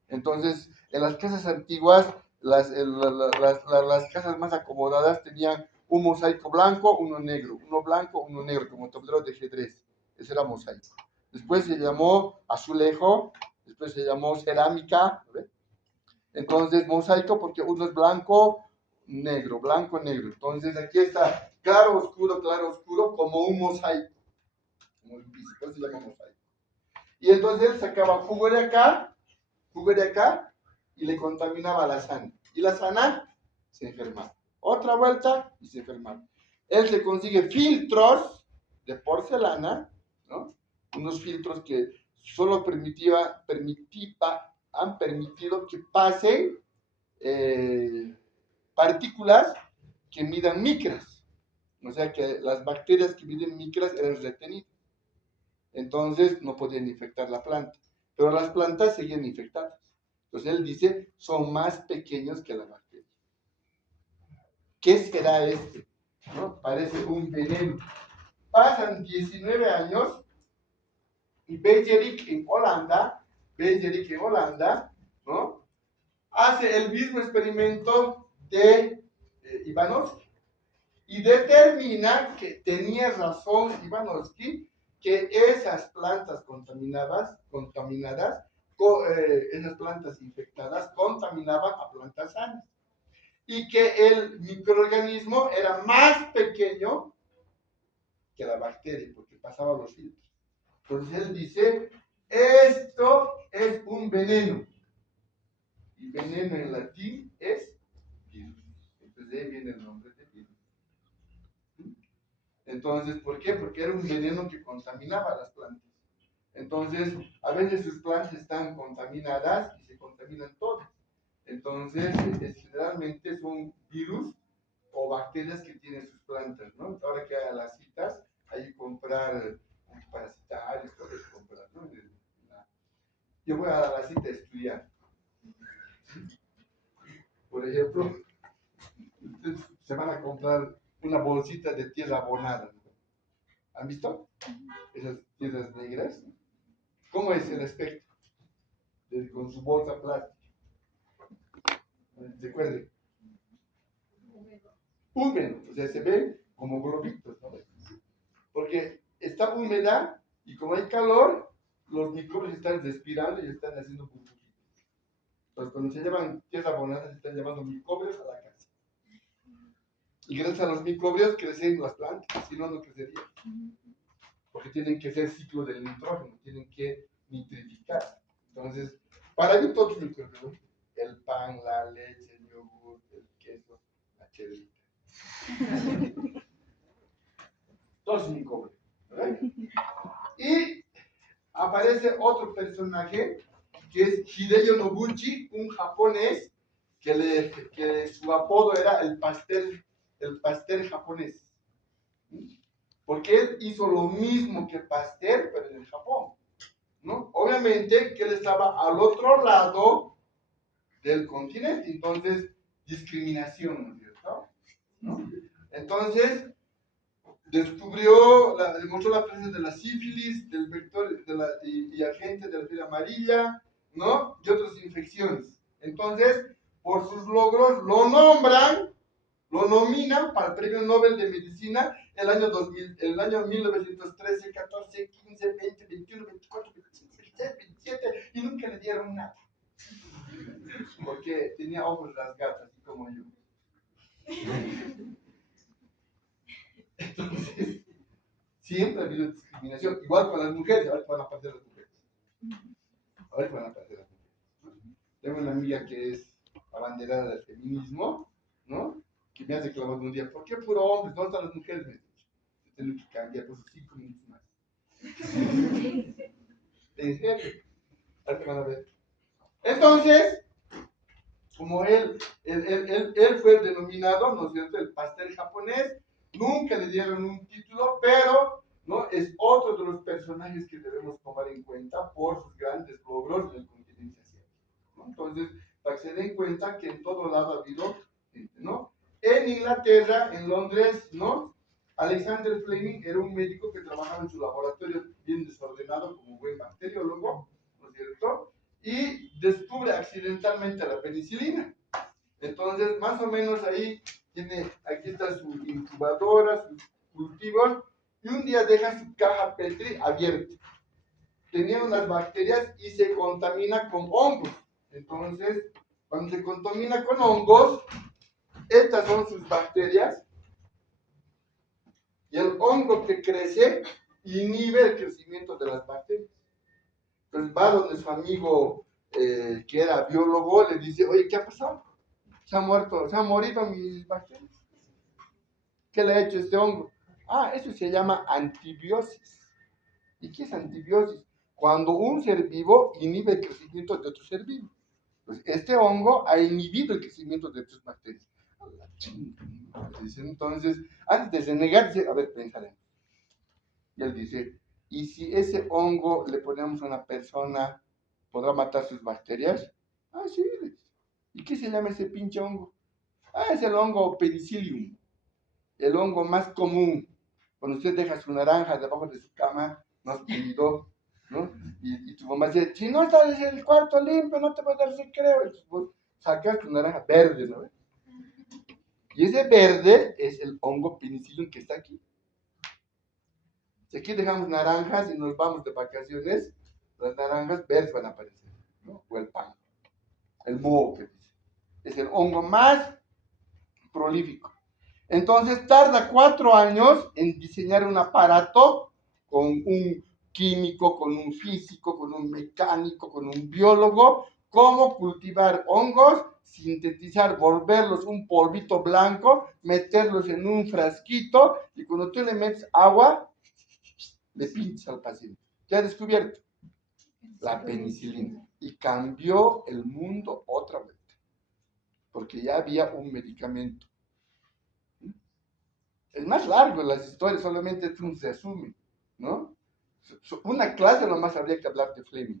Entonces, en las casas antiguas, las casas más acomodadas tenían un mosaico blanco, uno negro, uno blanco, uno negro, como tablero de ajedrez. Ese era mosaico. Después se llamó azulejo, después se llamó cerámica, ¿no? Entonces, mosaico porque uno es blanco, negro, blanco, negro. Entonces, aquí está claro, oscuro, como un mosaico, como el piso, entonces se llama mosaico. Y entonces él sacaba jugo de acá, y le contaminaba la sana. Y la sana se enfermaba. Otra vuelta y se enfermaba. Él se consigue filtros de porcelana, ¿no?, unos filtros que solo han permitido que pasen partículas que midan micras. O sea que las bacterias que miden micras eran retenidas. Entonces no podían infectar la planta. Pero las plantas seguían infectadas. Entonces él dice, son más pequeños que la bacteria. ¿Qué será este? ¿No? Parece un veneno. Pasan 19 años y Beijerinck en Holanda, ¿no?, hace el mismo experimento de Ivanovsky y determina que tenía razón Ivanovsky, que esas plantas contaminadas, esas plantas infectadas contaminaban a plantas sanas, y que el microorganismo era más pequeño que la bacteria, porque pasaba los filtros. Entonces él dice, esto es un veneno. Y veneno en latín es virus. Entonces de ahí viene el nombre de virus. Entonces, ¿por qué? Porque era un veneno que contaminaba las plantas. Entonces, a veces sus plantas están contaminadas y se contaminan todas. Entonces, generalmente son virus o bacterias que tienen sus plantas, ¿no? Ahora que hay a las citas, hay que comprar parasitarios, todo eso comprar, ¿no? Yo voy a la cita a estudiar. Por ejemplo, ustedes se van a comprar una bolsita de tierra abonada, ¿no? ¿Han visto? Esas tierras negras. ¿Cómo es el aspecto? Con su bolsa plástica. Recuerden. Húmedo, o sea, se ven como globitos, ¿no? Porque está húmeda y como hay calor, los microbios están respirando y están haciendo burbujitas. Entonces, cuando se llevan tierra abonada, se están llevando microbios a la casa. Y gracias a los microbios crecen las plantas, si no, no crecerían. Porque tienen que hacer ciclo del nitrógeno, tienen que nitrificar. Entonces, para mí todos los microbios, el pan, la leche, el yogur, el queso, la chelita. Todos microbios. ¿Verdad? Y aparece otro personaje que es Hideo Noguchi, un japonés que su apodo era el pastel japonés. Porque él hizo lo mismo que Pasteur, pero en el Japón, ¿no? Obviamente que él estaba al otro lado del continente, entonces discriminación, ¿no es cierto? ¿No? Entonces demostró la presencia de la sífilis, del vector y agente de la fiebre amarilla, ¿no? Y otras infecciones. Entonces, por sus logros, lo nominan para el Premio Nobel de Medicina el año 2000, el año 1913, 14, 15, 20, 21, 24, 25, 26, 27, y nunca le dieron nada. Porque tenía ojos rasgados, así como yo. Entonces, siempre ha habido discriminación, igual con las mujeres, ahora van a aparecer las mujeres. Ahora van a aparecer las mujeres. Tengo una amiga que es abanderada del feminismo, ¿no? Que me hace clamar un día, ¿por qué puro hombre? ¿Dónde están las mujeres? Me dice, tengo que cambiar por sus 5 minutos más. En serio, ahora van a ver. Entonces, como él fue denominado, ¿no es cierto?, el pastel japonés, nunca le dieron un título, pero ¿no? Es otro de los personajes que debemos tomar en cuenta por sus grandes logros en el continente asiático, ¿no? Entonces, para que se den cuenta que en todo lado ha habido gente, ¿no? En Inglaterra, en Londres, ¿no? Alexander Fleming era un médico que trabajaba en su laboratorio bien desordenado como buen bacteriólogo, ¿no es cierto? Y descubre accidentalmente la penicilina. Entonces, más o menos ahí aquí está su incubadora, sus cultivos, y un día deja su caja Petri abierta. Tenía unas bacterias y se contamina con hongos. Entonces, cuando se contamina con hongos, estas son sus bacterias, y el hongo que crece inhibe el crecimiento de las bacterias. Entonces va donde su amigo que era biólogo, le dice, oye, ¿qué ha pasado? Se han morido mis bacterias. ¿Qué le ha hecho este hongo? Ah, eso se llama antibiosis. ¿Y qué es antibiosis? Cuando un ser vivo inhibe el crecimiento de otro ser vivo. Pues este hongo ha inhibido el crecimiento de otras bacterias. Entonces, antes de negar, dice, a ver, pensaré. Y él dice, ¿y si ese hongo le ponemos a una persona, podrá matar sus bacterias? Ah, sí. ¿Y qué se llama ese pinche hongo? Ah, es el hongo Penicillium, el hongo más común. Cuando usted deja su naranja debajo de su cama, no se olvidó, ¿no? Y tu mamá dice, si no estás en el cuarto limpio, no te puedes dar recreo. Y vos sacas tu naranja verde, ¿no? Y ese verde es el hongo Penicillium que está aquí. Si aquí dejamos naranjas y nos vamos de vacaciones, las naranjas verdes van a aparecer, ¿no? O el pan, el moho que dice. Es el hongo más prolífico. Entonces tarda 4 años en diseñar un aparato con un químico, con un físico, con un mecánico, con un biólogo, cómo cultivar hongos, sintetizar, volverlos un polvito blanco, meterlos en un frasquito y cuando tú le metes agua, le pinches al paciente. ¿Qué ha descubierto? La penicilina. Y cambió el mundo otra vez, porque ya había un medicamento. Es más largo las historias, solamente es un resumen, ¿no? Una clase nomás habría que hablar de Fleming,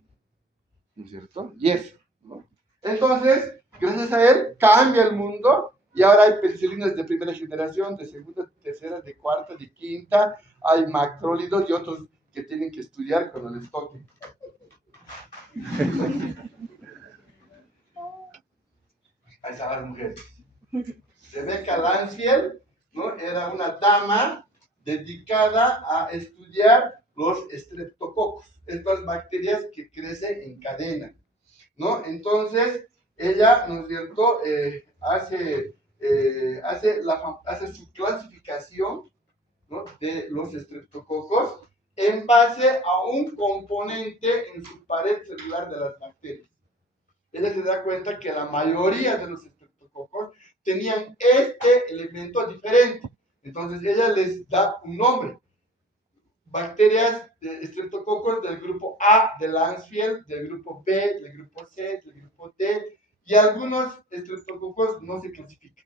¿no es cierto? Y eso, ¿no? Entonces, gracias a él, cambia el mundo y ahora hay penicilinas de primera generación, de segunda, de tercera, de cuarta, de quinta, hay macrólidos y otros que tienen que estudiar cuando les toque. Ahí están las mujeres. Rebecca Lansfield, ¿no? Era una dama dedicada a estudiar los estreptococos, estas bacterias que crecen en cadena, ¿no? Entonces, ella, ¿no es cierto?, hace su clasificación, ¿no?, de los estreptococos en base a un componente en su pared celular de las bacterias. Ella se da cuenta que la mayoría de los estreptococos tenían este elemento diferente. Entonces ella les da un nombre. Bacterias de estreptococos del grupo A de Lansfield, del grupo B, del grupo C, del grupo D, y algunos estreptococos no se clasifican.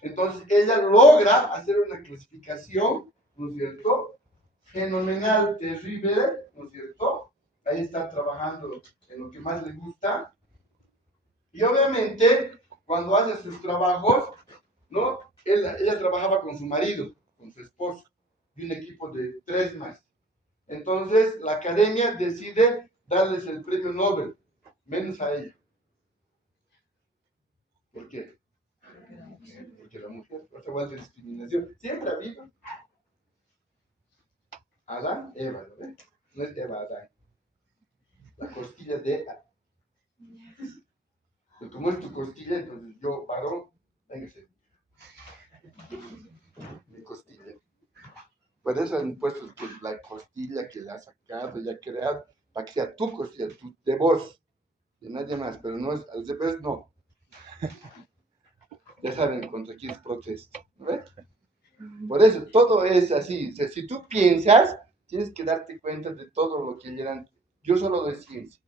Entonces ella logra hacer una clasificación, ¿no es cierto?, fenomenal, terrible, ¿no es cierto? Ahí está trabajando en lo que más le gusta. Y obviamente, cuando hace sus trabajos, ¿no? Ella trabajaba con su marido, con su esposo, y un equipo de 3 más. Entonces, la academia decide darles el premio Nobel, menos a ella. ¿Por qué? Porque la mujer, o sea, de discriminación, siempre ha habido. Adán, Eva, ¿no ves? No es Eva, Adán. La costilla de Adán. Pero como es tu costilla, entonces yo, varón, véngase. Mi costilla. Por eso han puesto la costilla que le ha sacado y ha creado, para que sea tu costilla, de vos, de nadie más, pero no es, al revés no. Ya saben contra quién es protesta, ¿no ves? Por eso, todo es así. O sea, si tú piensas, tienes que darte cuenta de todo lo que llegan. Yo solo doy ciencia,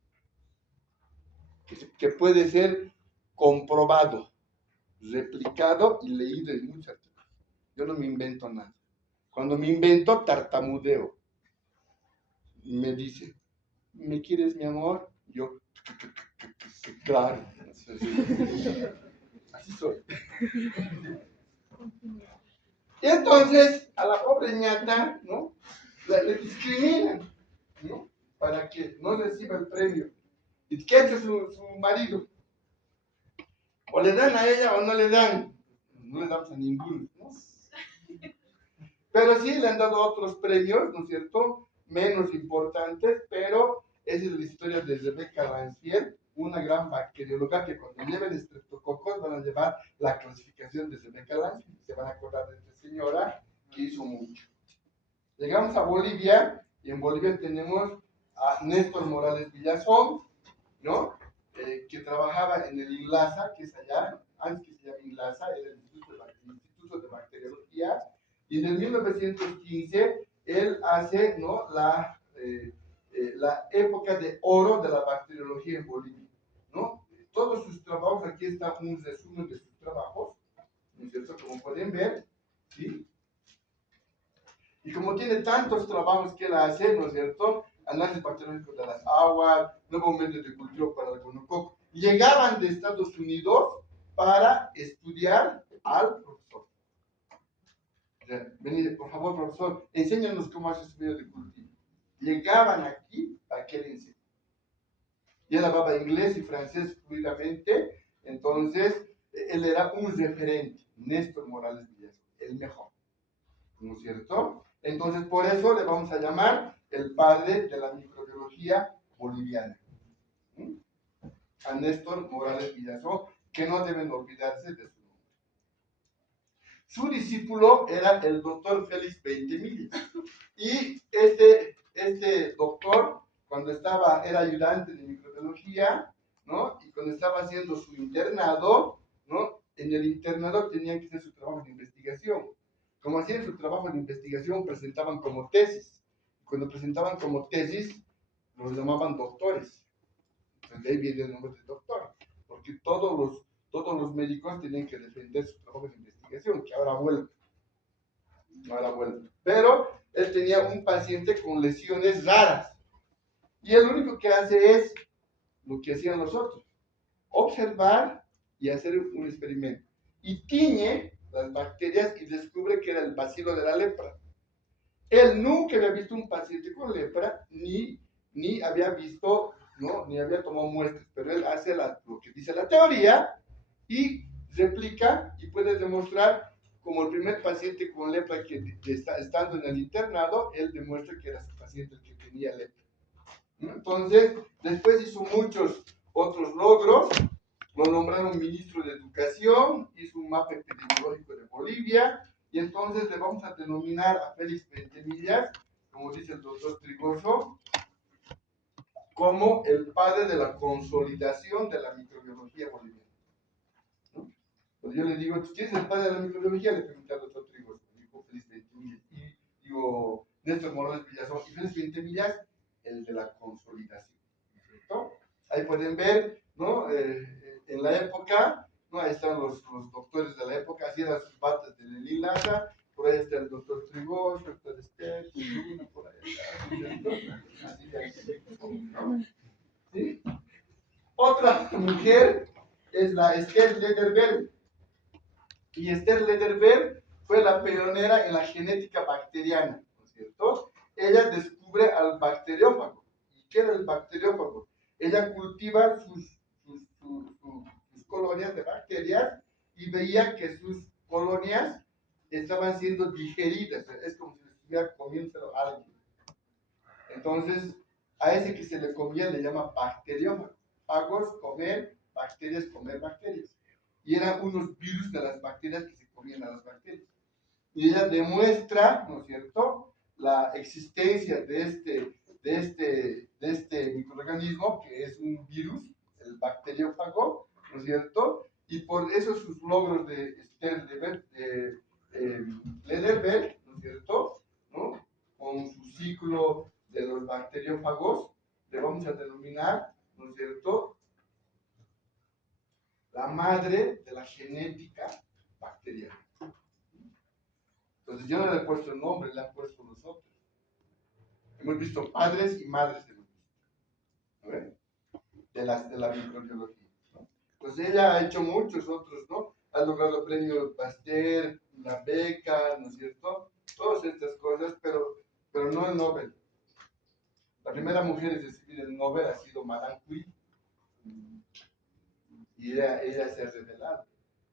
que puede ser comprobado, replicado y leído en muchas cosas. Yo no me invento nada. Cuando me invento, tartamudeo. Me dice, ¿me quieres, mi amor? Yo, claro. Así soy. Y entonces, a la pobre ñata, ¿no? Le discriminan, ¿no? Para que no reciba el premio. ¿Y qué hace su marido? O le dan a ella o no le dan. No le damos a ninguno, ¿no? Pero sí le han dado otros premios, ¿no es cierto?, menos importantes, pero esa es la historia de Rebecca Lansfield, una gran bacterióloga que cuando lleven estreptococos van a llevar la clasificación de Rebecca Lansfield. Se van a acordar de esta señora que hizo mucho. Llegamos a Bolivia y en Bolivia tenemos a Néstor Morales Villazón, ¿no?, que trabajaba en el INLASA, que es allá, antes que se llama INLASA, era el Instituto de Bacteriología. Y en el 1915 él hace, ¿no?, la época de oro de la bacteriología en Bolivia, ¿no? Todos sus trabajos, aquí está un resumen de sus trabajos, ¿no es cierto?, como pueden ver, ¿sí? Y como tiene tantos trabajos que él hace, ¿no es cierto?, análisis bacteriológico de las aguas, nuevos métodos de cultivo para el gonococo, llegaban de Estados Unidos para estudiar al profesor. Venid, por favor, profesor, enséñanos cómo hace su medio de cultivo. Llegaban aquí para que le enseñe. Y él hablaba inglés y francés fluidamente, entonces él era un referente, Néstor Morales Villazón, el mejor, ¿no es cierto? Entonces, por eso le vamos a llamar el padre de la microbiología boliviana, ¿sí?, a Néstor Morales Villazón, que no deben olvidarse de su nombre. Su discípulo era el doctor Félix Veintemilla. Y este doctor, cuando era ayudante de microbiología, ¿no? Y cuando estaba haciendo su internado, ¿no? En el internado tenían que hacer su trabajo de investigación. Como hacían su trabajo de investigación, presentaban como tesis. Cuando presentaban como tesis, los llamaban doctores. Entonces, de ahí viene el nombre de doctor. Porque todos los médicos tienen que defender su trabajo de investigación, que ahora vuelve. Pero él tenía un paciente con lesiones raras. Y él lo único que hace es lo que hacían los otros: observar y hacer un experimento. Y tiñe las bacterias y descubre que era el bacilo de la lepra. Él nunca había visto un paciente con lepra, ni había visto, ¿no? Ni había tomado muestras, pero él hace lo que dice la teoría y replica y puede demostrar, como el primer paciente con lepra que estando en el internado, él demuestra que era su paciente el que tenía lepra. Entonces, después hizo muchos otros logros. Lo nombraron ministro de Educación, hizo un mapa epidemiológico de Bolivia, y entonces le vamos a denominar a Félix Veintemilla, como dice el doctor Trigoso, como el padre de la consolidación de la microbiología boliviana. ¿No? Pues yo le digo, ¿quién es el padre de la microbiología? Le pregunté al doctor Trigoso, dijo Félix Veintemilla, y digo, Néstor Morales Villazón, y Félix Veintemilla, el de la consolidación. ¿Cierto? Ahí pueden ver, ¿no? En la época, ¿no? Ahí están los doctores de la época, así eran sus batas de Lenín Laza, por ahí está el doctor Trigoso, el doctor Estel, por ahí está, así de aquí, ¿no? ¿Sí? Otra mujer es la Esther Lederberg, y Esther Lederberg fue la pionera en la genética bacteriana, ¿no es cierto? Ella descubre al bacteriófago. ¿Y qué era el bacteriófago? Ella cultiva sus colonias de bacterias y veía que sus colonias estaban siendo digeridas, es como si le estuviera comiendo a alguien. Entonces, a ese que se le comía le llama bacteriófago. Fagos, comer, bacterias, comer bacterias. Y eran unos virus de las bacterias que se comían a las bacterias. Y ella demuestra, ¿no es cierto?, la existencia de este microorganismo, que es un virus, el bacteriófago, ¿no es cierto? Y por eso sus logros de Lederberg, ¿no es cierto?, ¿no? Con su ciclo de los bacteriófagos, le vamos a denominar, ¿no es cierto?, la madre de la genética bacteriana. Entonces yo no le he puesto el nombre, le han puesto nosotros. Hemos visto padres y madres de la microbiología, ¿no? Entonces ella ha hecho muchos otros, ¿no? Ha logrado el premio Pasteur, la beca, ¿no es cierto? Todas estas cosas, pero no el Nobel. La primera mujer en recibir el Nobel ha sido Madame Curie. Y ella se ha revelado.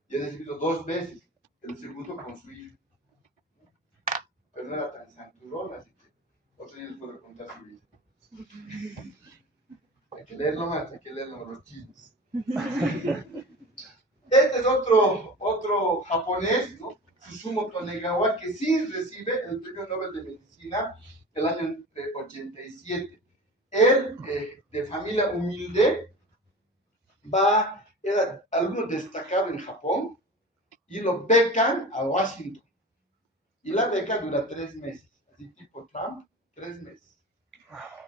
Y ha recibido 2 veces, el segundo con su hija. Pero no era tan santurrón, así que otro día les puedo contar su vida. Hay que leerlo más, hay que leerlo los chismes. Este es otro japonés, ¿no? Susumu Tonegawa, que sí recibe el premio Nobel de Medicina el año 87. Él, de familia humilde, era alumno destacado en Japón y lo becan a Washington. Y la beca dura 3 meses, así tipo Trump, 3 meses.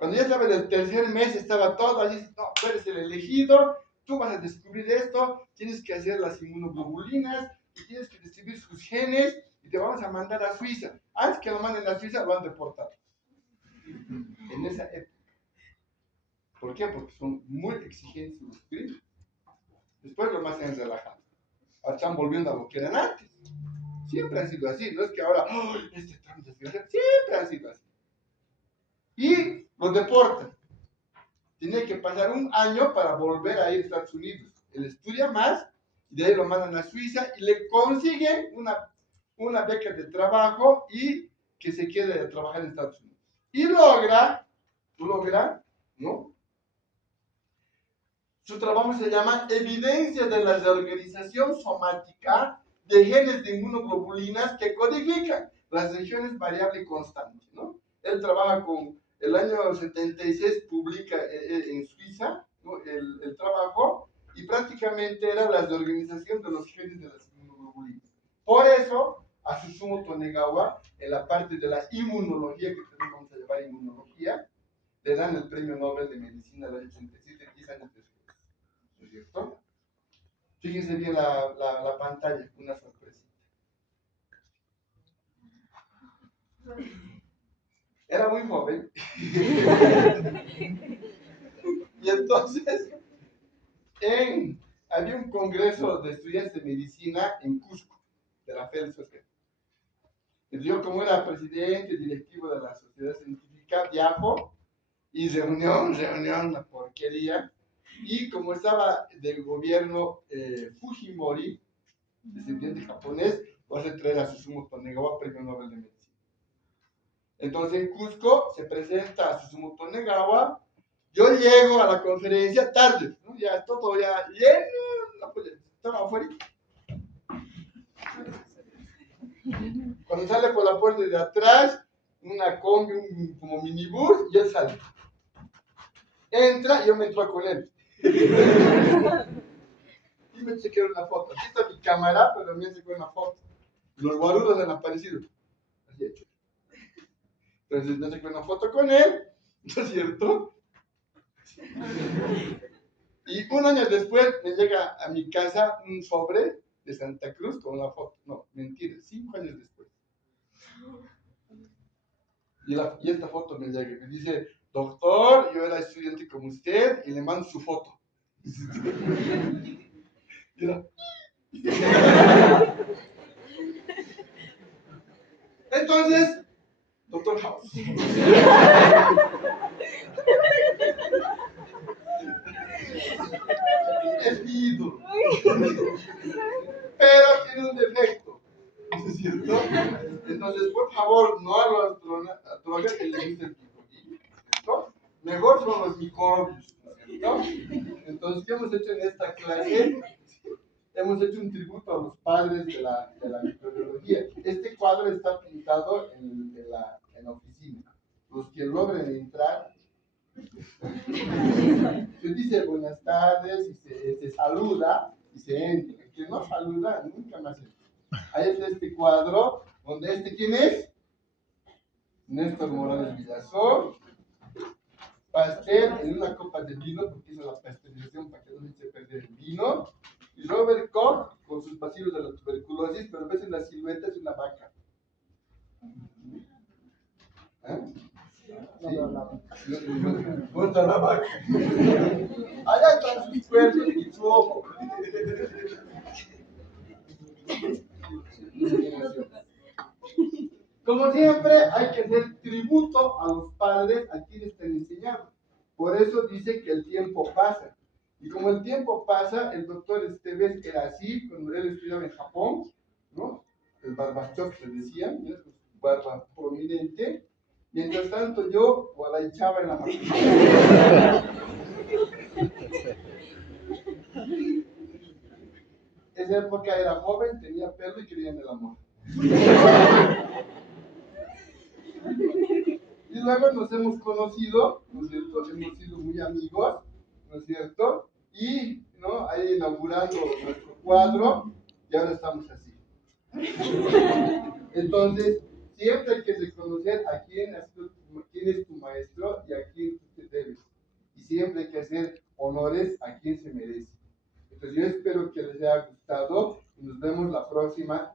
Cuando ya estaba en el tercer mes, estaba todo así: no, tú eres el elegido, tú vas a descubrir esto, tienes que hacer las inmunoglobulinas, y tienes que descubrir sus genes, y te vamos a mandar a Suiza. Antes que lo manden a Suiza, lo han deportado. En esa época. ¿Por qué? Porque son muy exigentes los gringos. Después lo más se han relajado. Ahora están volviendo a lo que eran antes. Siempre han sido así, no es que ahora, oh, este Trump desgraciado, siempre han sido así. Y lo deportan. Tiene que pasar 1 año para volver a ir a Estados Unidos. Él estudia más, y de ahí lo mandan a Suiza y le consiguen una beca de trabajo y que se quede a trabajar en Estados Unidos. Y logra, ¿no? Su trabajo se llama Evidencia de la reorganización somática de genes de inmunoglobulinas que codifican las regiones variable y constante, ¿no? Él trabaja con, el año 76 publica en Suiza, ¿no? el trabajo, y prácticamente era la de organización de los genes de las inmunoglobulinas. Por eso, a Susumu Tonegawa, en la parte de la inmunología, que vamos a llamar inmunología, le dan el premio Nobel de Medicina del 87, 10 años después. ¿No es cierto? Fíjense bien la pantalla, una sorpresa. Era muy joven. Y entonces, había un congreso de estudiantes de medicina en Cusco, de la FED Social. Yo, como era presidente directivo de la sociedad científica, viajo y reunión, una porquería. Y como estaba del gobierno Fujimori, descendiente japonés, vas a traer a Susumu Tonegawa, premio Nobel de Medicina. Entonces en Cusco se presenta a Susumu Tonegawa. Yo llego a la conferencia tarde, ¿no? Ya todo ya lleno, no, pues, estaba afuera. Cuando sale por la puerta de atrás, una combi, como minibús, y él sale. Entra y yo me entro con él. Y me chequearon una foto. Aquí está mi cámara, pero también se fue una foto. Los guarudos han aparecido. Así hecho. Entonces me chequeé una foto con él, ¿no es cierto? Y un año después me llega a mi casa un sobre de Santa Cruz con la foto. No, mentira, 5 años después. Y esta foto me llega y me dice, doctor, yo era estudiante como usted, y le mando su foto. Entonces, doctor House. Es mi ídolo. Pero tiene un defecto. ¿No es cierto? Entonces, por favor, no a los drogas que le gusta el tipo. ¿Cierto? Mejor son los microbios. ¿No? Entonces, ¿qué hemos hecho en esta clase? Hemos hecho un tributo a los padres de la microbiología. Este cuadro está pintado en la oficina. Los que logren entrar, se dice buenas tardes, y se saluda y se entra. El que no saluda nunca más entra. Ahí está este cuadro, donde ¿quién es? Néstor Morales Villazón. Pastel en una copa de vino, porque hizo la pasteurización para que no se eche a perder el vino. Y Robert Koch con sus pasillos de la tuberculosis, pero ves en la silueta es una vaca. ¿Eh? ¿Sí? ¿Dónde está la vaca? Allá están sus cuernos y su ojo. Como siempre, hay que hacer tributo a los padres a quienes te han enseñado. Por eso dice que el tiempo pasa. Y como el tiempo pasa, el doctor Esteves era así cuando él estudiaba en Japón, ¿no? El barbachok se decía, ¿no? Barba prominente. Mientras tanto yo gualaichaba en la facultad. Esa época era joven, tenía pelo y quería en el amor. Y luego nos hemos conocido, ¿no es cierto? Hemos sido muy amigos, ¿no es cierto? Y, ¿no? Ahí inaugurando nuestro cuadro, y ahora estamos así. Entonces, siempre hay que reconocer a quién es tu maestro y a quién tú te debes. Y siempre hay que hacer honores a quien se merece. Entonces, yo espero que les haya gustado y nos vemos la próxima.